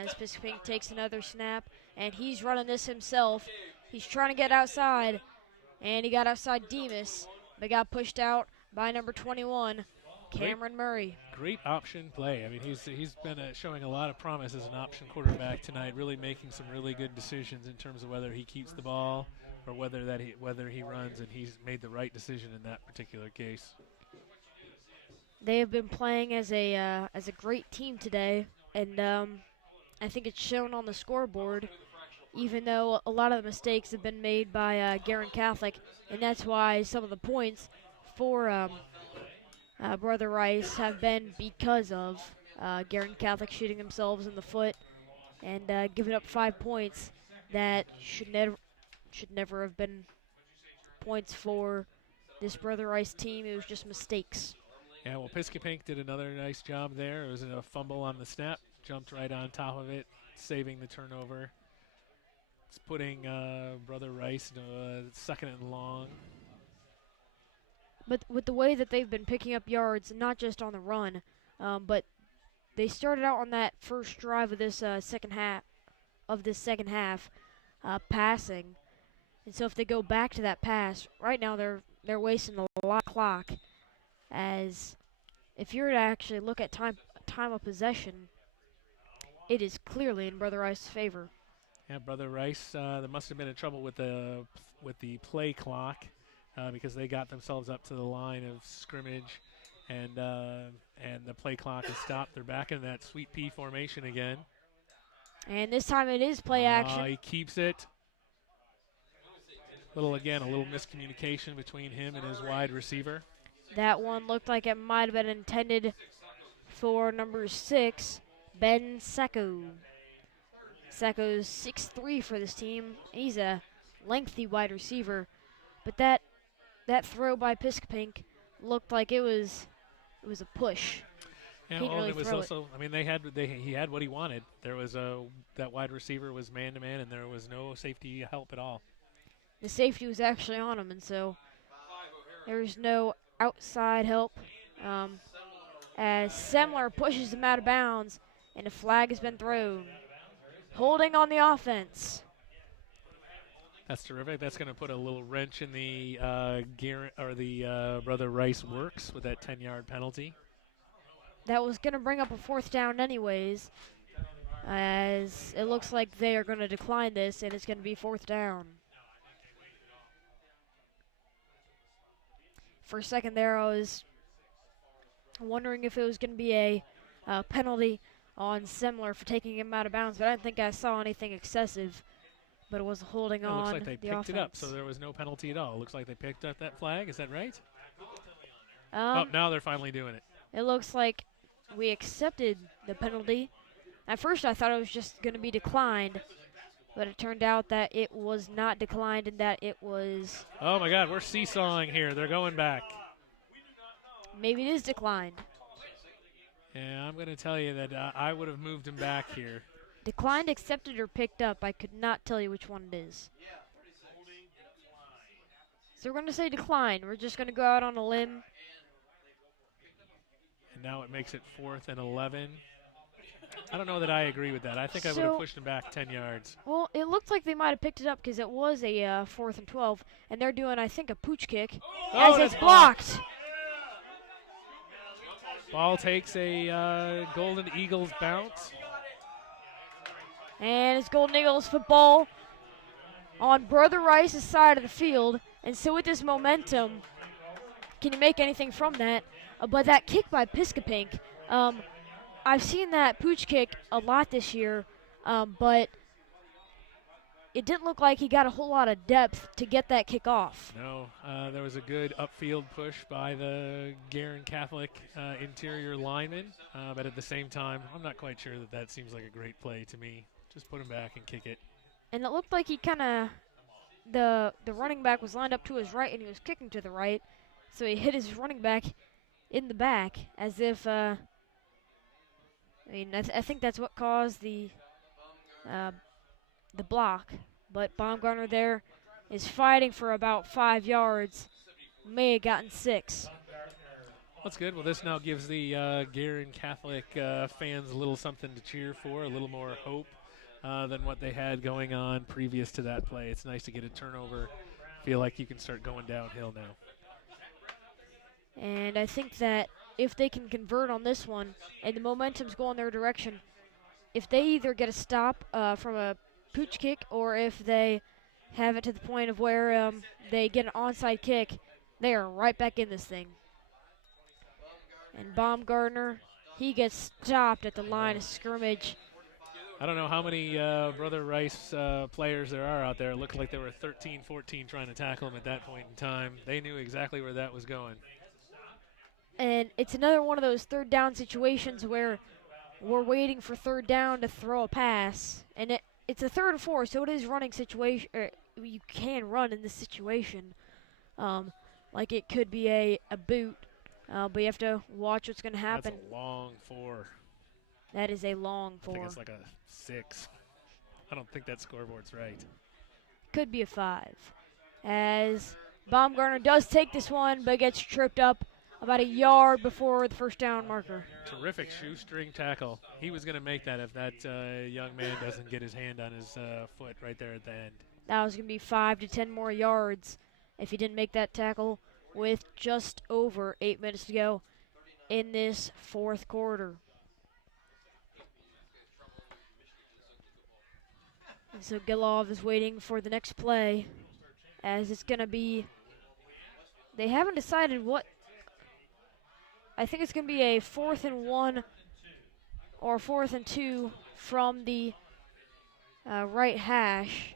As Piscopink takes another snap, and he's running this himself. He's trying to get outside, and he got outside Demas, but got pushed out by number 21, Cameron Murray. Great option play. I mean, he's been showing a lot of promise as an option quarterback tonight, really making some really good decisions in terms of whether he keeps the ball or whether he runs, and he's made the right decision in that particular case. They have been playing as a great team today, and I think it's shown on the scoreboard, even though a lot of the mistakes have been made by Guerin Catholic, and that's why some of the points for Brother Rice have been because of Guerin Catholic shooting themselves in the foot and giving up 5 points that should never have been points for this Brother Rice team. It was just mistakes. Yeah, well, Piscopink did another nice job there. It was a fumble on the snap, jumped right on top of it, saving the turnover. It's putting Brother Rice into second and long. But with the way that they've been picking up yards, not just on the run, but they started out on that first drive of this second half, passing. And so if they go back to that pass, right now they're wasting a lot of clock. As if you were to actually look at time of possession, it is clearly in Brother Rice's favor. Yeah, Brother Rice, there must have been in trouble with the play clock. Because they got themselves up to the line of scrimmage, and the play clock is stopped. They're back in that sweet pea formation again. And this time it is play action. He keeps it. A little miscommunication between him and his wide receiver. That one looked like it might have been intended for number 6, Ben Sacco. Sacco's 6'3" for this team. He's a lengthy wide receiver, but that throw by Piscopink looked like it was a push. Yeah, well, really it was also. I mean, he had what he wanted. There was that wide receiver was man to man, and there was no safety help at all. The safety was actually on him, and so there was no outside help. As Semler pushes him out of bounds, and a flag has been thrown. Holding on the offense. That's terrific. That's going to put a little wrench in the Brother Rice works with that 10-yard penalty. That was going to bring up a 4th down anyways, as it looks like they are going to decline this, and it's going to be 4th down. For a second there, I was wondering if it was going to be a penalty on Semler for taking him out of bounds, but I didn't think I saw anything excessive. But it was holding on. It looks like they picked offense. it up, so there was no penalty at all. It looks like they picked up that flag. Is that right? Oh, now they're finally doing it. It looks like we accepted the penalty. At first, I thought it was just going to be declined, but it turned out that it was not declined and that it was. Oh my God, we're seesawing here. They're going back. Maybe it is declined. Yeah, I'm going to tell you that I would have moved him back here. Declined, accepted, or picked up. I could not tell you which one it is. So we're going to say declined. We're just going to go out on a limb. And now it makes it 4th and 11. I don't know that I agree with that. I think I would have pushed him back 10 yards. Well, it looked like they might have picked it up because it was a 4th and 12, and they're doing, I think, a pooch kick as it's blocked. Ball takes a Golden Eagles bounce. And it's Golden Eagles football. on Brother Rice's side of the field. And so with this momentum, can you make anything from that? But that kick by Piscopink, I've seen that pooch kick a lot this year, but it didn't look like he got a whole lot of depth to get that kick off. No, there was a good upfield push by the Guerin Catholic interior lineman, but at the same time, I'm not quite sure that seems like a great play to me. Just put him back and kick it. And it looked like he kind of, the running back was lined up to his right and he was kicking to the right, so he hit his running back in the back as if, I think that's what caused the block. But Baumgartner there is fighting for about 5 yards. May have gotten 6. That's good. Well, this now gives the Guerin Catholic fans a little something to cheer for, a little more hope than what they had going on previous to that play. It's nice to get a turnover. Feel like you can start going downhill now. And I think that if they can convert on this one and the momentum's going their direction, if they either get a stop from a pooch kick or if they have it to the point of where they get an onside kick, they are right back in this thing. And Baumgartner, he gets stopped at the line of scrimmage. I don't know how many Brother Rice players there are out there. It looked like there were 13, 14 trying to tackle him at that point in time. They knew exactly where that was going. And it's another one of those third down situations where we're waiting for third down to throw a pass. And it's a 3rd and 4, so it is running situation. You can run in this situation. Like it could be a boot, but you have to watch what's going to happen. That's a long 4. That is a long 4. I think it's like a 6. I don't think that scoreboard's right. Could be a 5. As Baumgartner does take this one, but gets tripped up about a yard before the first down marker. Terrific shoestring tackle. He was going to make that if that young man doesn't get his hand on his foot right there at the end. That was going to be 5 to 10 more yards if he didn't make that tackle with just over 8 minutes to go in this 4th quarter. And so Gilov is waiting for the next play, as it's going to be, they haven't decided what, I think it's going to be a 4th and 1 or 4th and 2 from the right hash.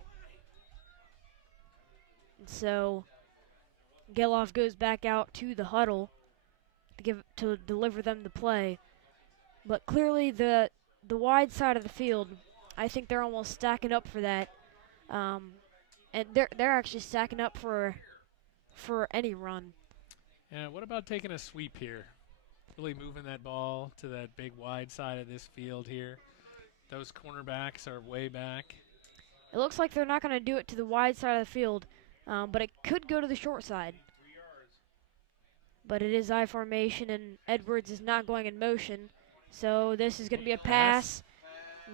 And so Gilov goes back out to the huddle to deliver them the play. But clearly the wide side of the field, I think they're almost stacking up for that. And they're actually stacking up for any run. Yeah, what about taking a sweep here? Really moving that ball to that big wide side of this field here. Those cornerbacks are way back. It looks like they're not going to do it to the wide side of the field, but it could go to the short side. But it is I formation, and Edwards is not going in motion. So this is going to be a pass.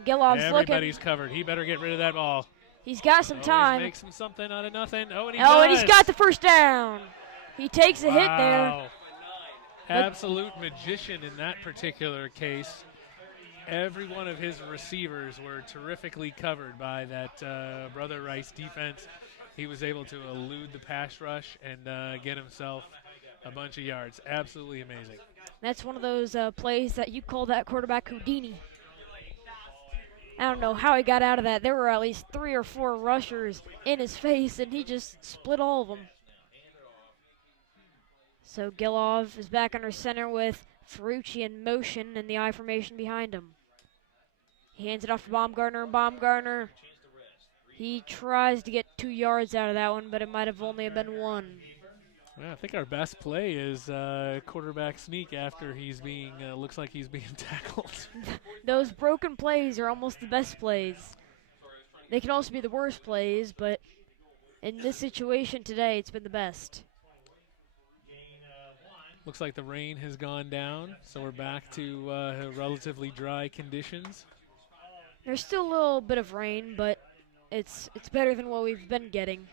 Gilov's looking. Everybody's covered. He better get rid of that ball. He's got some time. Makes him something out of nothing. And he's got the first down. He takes a hit there. Absolute magician in that particular case. Every one of his receivers were terrifically covered by that Brother Rice defense. He was able to elude the pass rush and get himself a bunch of yards. Absolutely amazing. That's one of those plays that you call that quarterback Houdini. I don't know how he got out of that. There were at least 3 or 4 rushers in his face, and he just split all of them. So Gilov is back under center with Ferrucci in motion and the I formation behind him. He hands it off to Baumgartner, and Baumgartner, he tries to get 2 yards out of that one, but it might have only been 1. Well, I think our best play is quarterback sneak after he's being, looks like he's being tackled. Those broken plays are almost the best plays. They can also be the worst plays, but in this situation today, it's been the best. Looks like the rain has gone down, so we're back to relatively dry conditions. There's still a little bit of rain, but it's better than what we've been getting.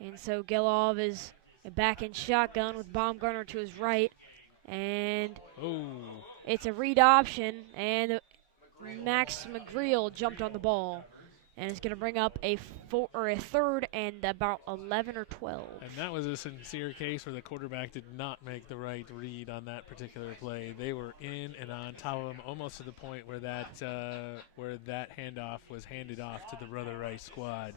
And so Gilov is back in shotgun with Baumgartner to his right. And it's a read option, and Max McGreal jumped on the ball. and it's going to bring up a third and about 11 or 12. And that was a sincere case where the quarterback did not make the right read on that particular play. They were in and on top of him, almost to the point where that handoff was handed off to the Brother Rice squad.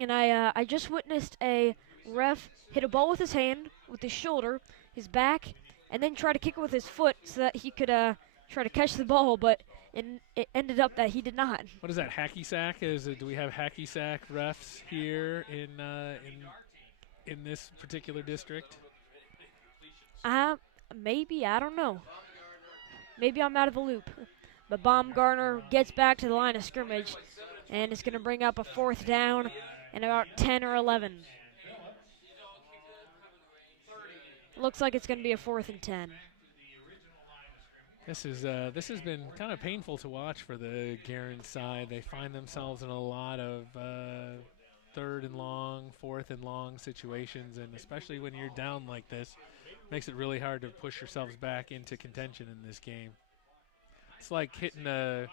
And I just witnessed a ref hit a ball with his hand, with his shoulder, his back, and then try to kick it with his foot so that he could try to catch the ball, but it ended up that he did not. What is that, hacky sack? Do we have hacky sack refs here in this particular district? Maybe, I don't know. Maybe I'm out of the loop. But Baumgartner gets back to the line of scrimmage, and it's going to bring up a 4th down and about 10 or 11. Looks like it's going to be a 4th and 10. This has been kind of painful to watch for the Guerin side. They find themselves in a lot of 3rd and long, 4th and long situations, and especially when you're down like this, makes it really hard to push yourselves back into contention in this game. It's like hitting a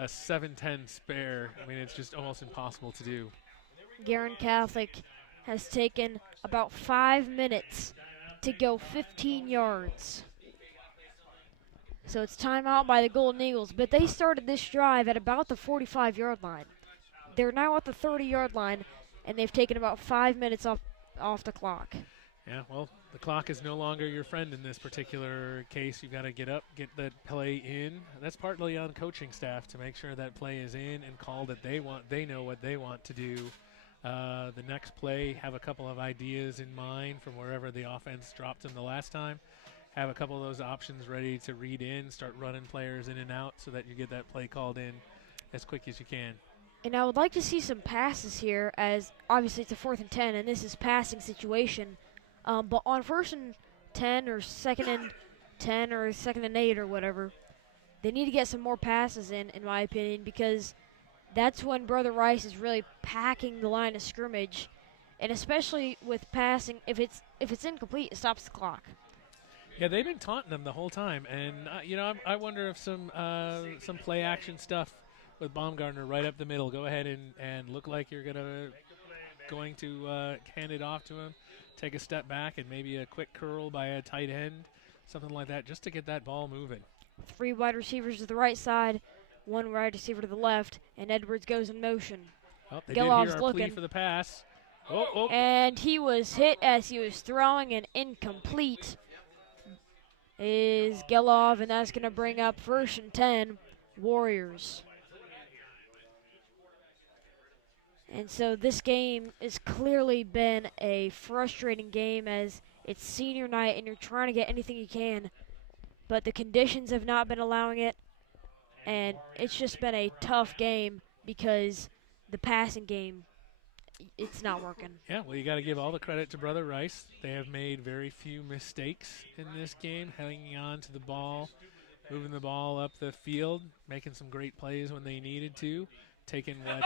7-10 spare. I mean, it's just almost impossible to do. Guerin Catholic has taken about 5 minutes to go 15 yards. So it's timeout by the Golden Eagles, but they started this drive at about the 45-yard line. They're now at the 30-yard line, and they've taken about 5 minutes off the clock. Yeah, well, the clock is no longer your friend in this particular case. You've got to get up, get that play in. That's partly on coaching staff to make sure that play is in and called that they know what they want to do. The next play, have a couple of ideas in mind from wherever the offense dropped them the last time. Have a couple of those options ready to read in, start running players in and out so that you get that play called in as quick as you can. And I would like to see some passes here, as obviously it's a 4th and 10, and this is passing situation. But on 1st and 10 or 2nd and 10 or 2nd and 8 or whatever, they need to get some more passes in my opinion, because that's when Brother Rice is really packing the line of scrimmage, and especially with passing, if it's incomplete, it stops the clock. Yeah, they've been taunting them the whole time, and I wonder if some play action stuff with Baumgartner right up the middle. Go ahead and look like you're going to hand it off to him, take a step back, and maybe a quick curl by a tight end, something like that, just to get that ball moving. 3 wide receivers to the right side, 1 wide receiver to the left, and Edwards goes in motion. Oh, they did hear our plea for the pass. Oh. And he was hit as he was throwing, an incomplete is Gelov, and that's going to bring up 1st and 10, Warriors. And so this game has clearly been a frustrating game, as it's senior night and you're trying to get anything you can, but the conditions have not been allowing it, and it's just been a tough game because the passing game, it's not working. Yeah, well, you got to give all the credit to Brother Rice. They have made very few mistakes in this game, hanging on to the ball, moving the ball up the field, making some great plays when they needed to, taking what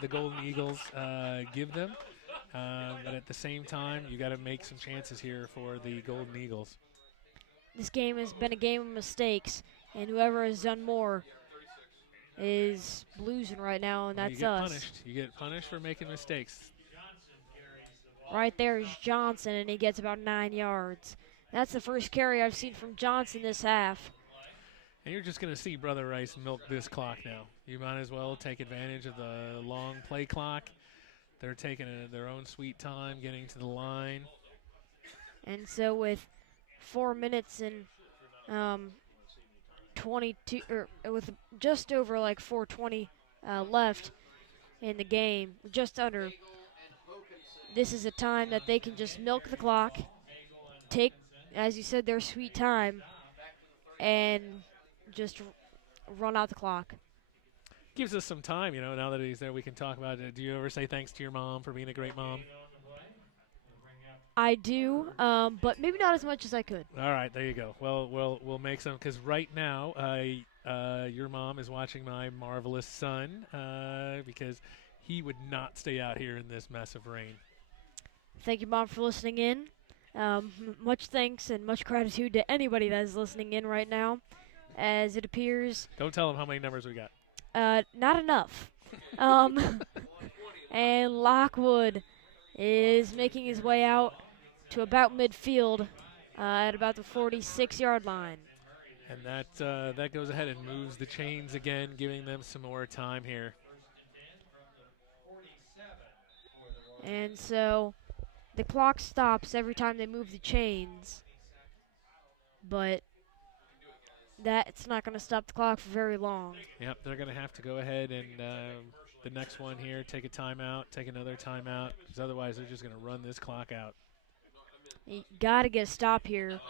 the Golden Eagles give them. But at the same time, you got to make some chances here for the Golden Eagles. This game has been a game of mistakes, and whoever has done more is losing right now, and that's us. You get punished for making mistakes. Right there is Johnson, and he gets about 9 yards. That's the first carry I've seen from Johnson this half. And you're just going to see Brother Rice milk this clock now. You might as well take advantage of the long play clock. They're taking their own sweet time getting to the line. And so with 4 minutes and 22, or with just over like 4:20 left in the game, just under, this is a time that they can just milk the clock, take, as you said, their sweet time, and just run out the clock. Gives us some time, now that he's there, we can talk about it. Do you ever say thanks to your mom for being a great mom? I do, but maybe not as much as I could. All right, there you go. Well, we'll make some, because right now your mom is watching my marvelous son, because he would not stay out here in this mess of rain. Thank you, Mom, for listening in. Much thanks and much gratitude to anybody that is listening in right now, as it appears. Don't tell them how many numbers we got. Not enough. And Lockwood is making his way out to about midfield at about the 46-yard line. And that goes ahead and moves the chains again, giving them some more time here. And so the clock stops every time they move the chains, but that's not going to stop the clock for very long. Yep, they're going to have to go ahead and the next one here, take a timeout, take another timeout, because otherwise they're just going to run this clock out. You got to get a stop here.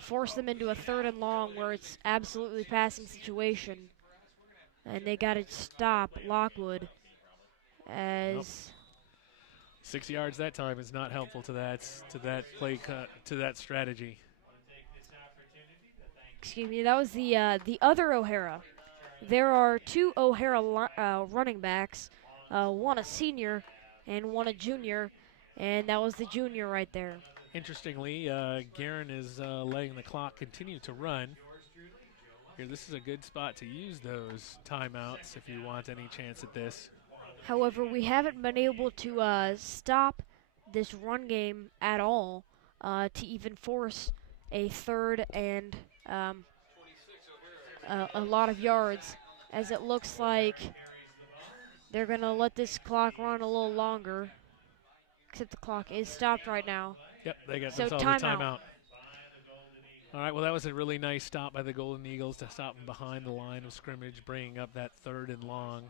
Force them into a 3rd and long where it's absolutely passing situation. And they got to stop Lockwood as... Nope. 6 yards that time is not helpful to that play cut, to that strategy. Excuse me, that was the other O'Hara. There are 2 O'Hara running backs, one a senior and one a junior, and that was the junior right there. Interestingly, Guerin is letting the clock continue to run. Here, this is a good spot to use those timeouts if you want any chance at this. However, we haven't been able to stop this run game at all to even force a 3rd and a lot of yards, as it looks like they're going to let this clock run a little longer, except the clock is stopped right now. Yep, they got So themselves a timeout. All right, well, that was a really nice stop by the Golden Eagles to stop them behind the line of scrimmage, bringing up that 3rd and long.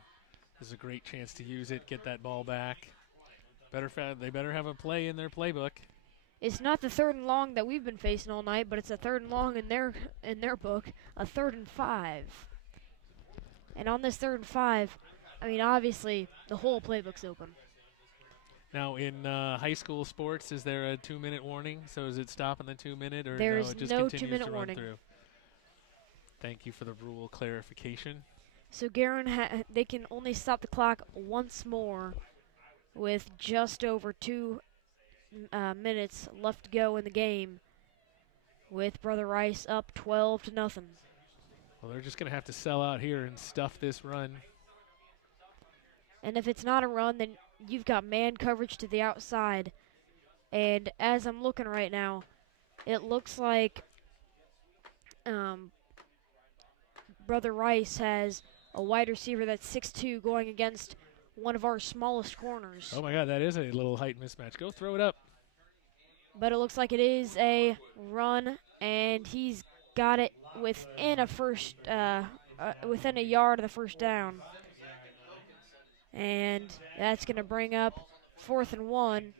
This is a great chance to use it, get that ball back. They better have a play in their playbook. It's not the 3rd and long that we've been facing all night, but it's a 3rd and long in their book, a 3rd and 5. And on this 3rd and 5, I mean, obviously the whole playbook's open. Now, in high school sports, is there a 2-minute warning? So is it stopping the 2-minute, or There no, is it just no continues 2-minute to warning. run through? Thank you for the rule clarification. So Guerin, they can only stop the clock once more with just over 2 minutes left to go in the game, with Brother Rice up 12-0. Well, they're just going to have to sell out here and stuff this run. And if it's not a run, then you've got man coverage to the outside. And as I'm looking right now, it looks like Brother Rice has a wide receiver that's 6'2", going against one of our smallest corners. Oh, my God, that is a little height mismatch. Go throw it up. But it looks like it is a run, and he's got it within within a yard of the first down. And that's going to bring up 4th and 1,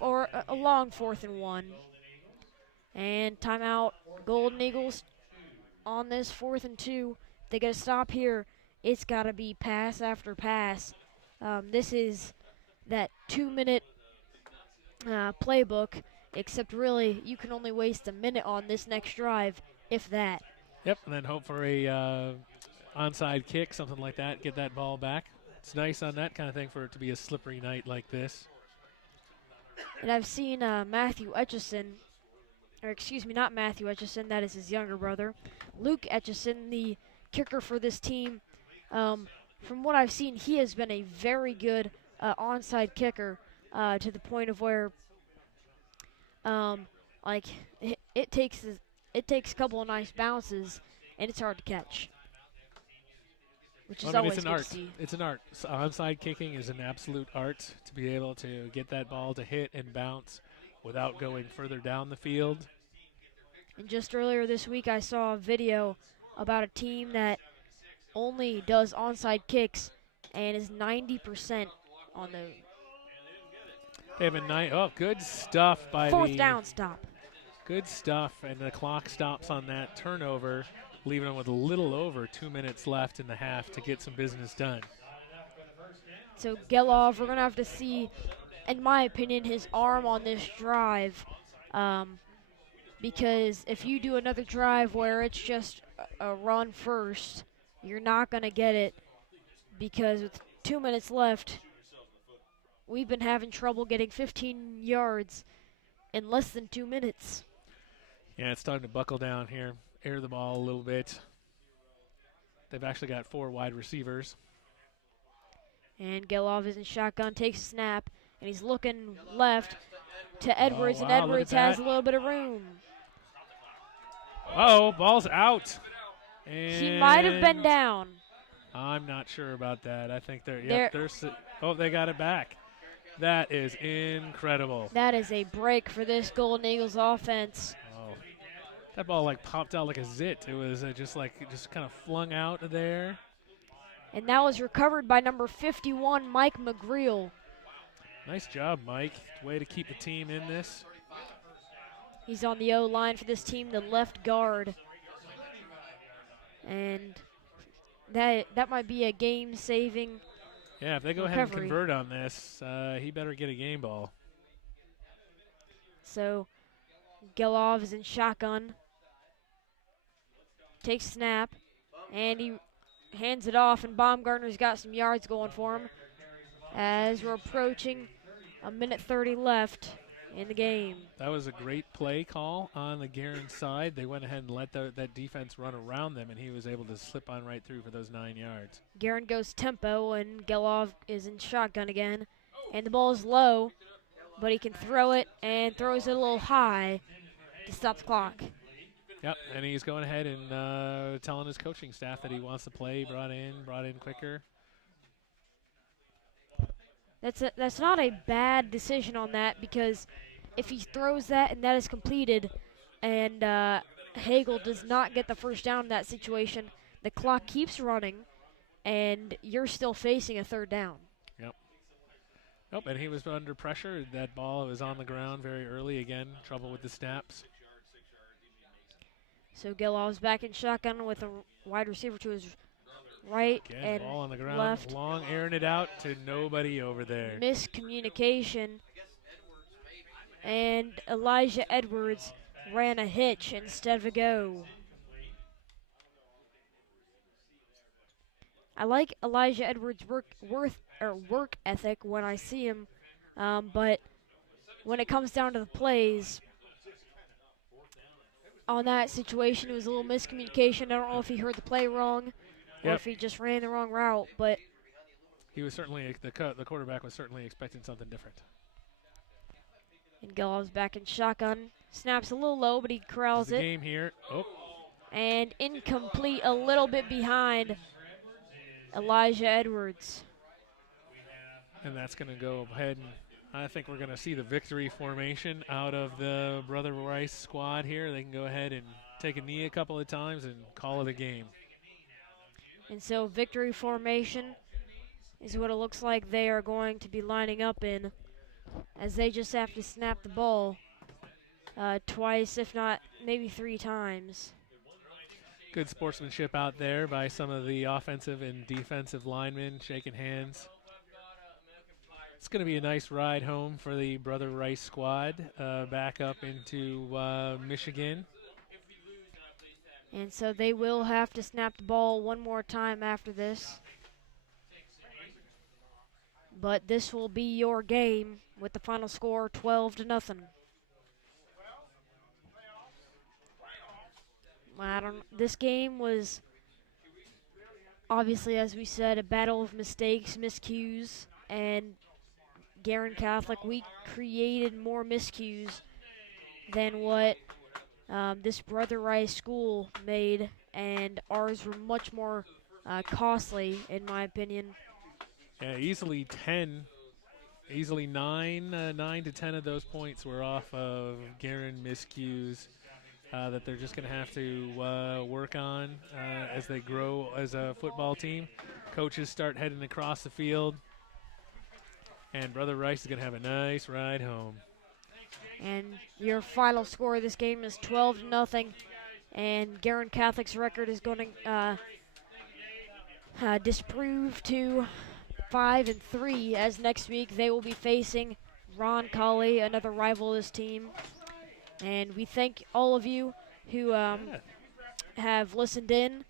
or a long 4th and 1. And timeout, Golden Eagles on this 4th and 2. They got to stop here. It's got to be pass after pass. This is that 2-minute playbook, except really you can only waste a minute on this next drive, if that. Yep, and then hope for a onside kick, something like that, get that ball back. It's nice on that kind of thing for it to be a slippery night like this. And I've seen Matthew Etchison, or excuse me, not Matthew Etchison, that is his younger brother, Luke Etchison, the kicker for this team. From what I've seen, he has been a very good onside kicker to the point of where, it takes a couple of nice bounces and it's hard to catch, which is always it's an good art. to see. It's an art. So onside kicking is an absolute art to be able to get that ball to hit and bounce without going further down the field. And just earlier this week, I saw a video about a team that only does onside kicks and is 90% on the They have a good stuff by the 4th down stop. Good stuff, and the clock stops on that turnover, leaving them with a little over 2 minutes left in the half to get some business done. So Gelov, we're going to have to see, in my opinion, his arm on this drive, because if you do another drive where it's just a run first, you're not going to get it, because with 2 minutes left, we've been having trouble getting 15 yards in less than 2 minutes. Yeah, it's time to buckle down here, air the ball a little bit. They've actually got 4 wide receivers. And Gelov is in shotgun, takes a snap, and he's looking left to Edwards, wow, and Edwards look at has that. a little bit of room. Oh, ball's out. He might have been And down. I'm not sure about that. I think they're, They're- oh, they got it back. That is incredible. That is a break for this Golden Eagles offense. Oh, that ball like popped out like a zit. It was just kind of flung out there. And that was recovered by number 51, Mike McGreal. Nice job, Mike. Way to keep the team in this. He's on the O-line for this team, the left guard. And that might be a game-saving Yeah, if they go ahead and recovery. convert on this, he better get a game ball. So Gelov is in shotgun. Takes snap, and he hands it off, and Baumgartner's got some yards going for him as we're approaching a minute 30 left in the game. That was a great play call on the Guerin side. They went ahead and let that defense run around them, and he was able to slip on right through for those 9 yards. Guerin goes tempo, and Gelov is in shotgun again. And the ball is low, but he can throw it and throws it a little high to stop the clock. Yep, and he's going ahead and telling his coaching staff that he wants the play brought in quicker. That's not a bad decision on that, because if he throws that and that is completed and Hagel does not get the first down in that situation, the clock keeps running and you're still facing a third down. Yep. Nope, and he was under pressure. That ball was on the ground very early. Again, trouble with the snaps. So Gelov's back in shotgun with a wide receiver to his right Again, and ball on the ground. left. Long airing it out to nobody over there. Miscommunication. And Elijah Edwards ran a hitch instead of a go. I like Elijah Edwards' work ethic when I see him, but when it comes down to the plays, on that situation, it was a little miscommunication. I don't know if he heard the play wrong or if he just ran the wrong route, but he was certainly the quarterback was certainly expecting something different. and Gelov's back in shotgun. Snaps a little low, but he corrals This is it. the game here. Oh, And incomplete, a little bit behind Elijah Edwards. and that's going to go ahead and I think we're going to see the victory formation out of the Brother Rice squad here. They can go ahead and take a knee a couple of times and call it a game. And so victory formation is what it looks like they are going to be lining up in, as they just have to snap the ball twice, if not maybe 3 times. Good sportsmanship out there by some of the offensive and defensive linemen shaking hands. It's going to be a nice ride home for the Brother Rice squad back up into Michigan. And so they will have to snap the ball one more time after this. But this will be your game with the final score 12-0. This game was obviously, as we said, a battle of mistakes, miscues, and Guerin Catholic, we created more miscues than what this Brother Rice school made, and ours were much more costly, in my opinion. Yeah, easily 9 to 10 of those points were off of Guerin miscues that they're just going to have to work on as they grow as a football team. Coaches start heading across the field, and Brother Rice is going to have a nice ride home. And your final score of this game is 12-0, and Guerin Catholic's record is going to disprove to 5-3, as next week they will be facing Ron Colley, another rival of this team. And we thank all of you who have listened in,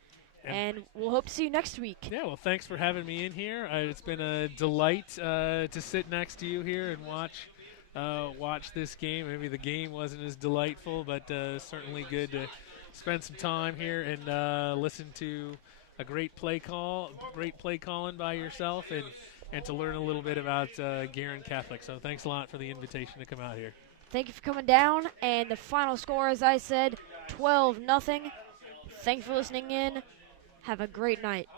and we'll hope to see you next week. Yeah, well, thanks for having me in here. It's been a delight to sit next to you here and watch this game. Maybe the game wasn't as delightful, but certainly good to spend some time here and listen to a great play calling by yourself and and to learn a little bit about Guerin Catholic. So thanks a lot for the invitation to come out here. Thank you for coming down. And the final score, as I said, 12-0. Thanks for listening in. Have a great night.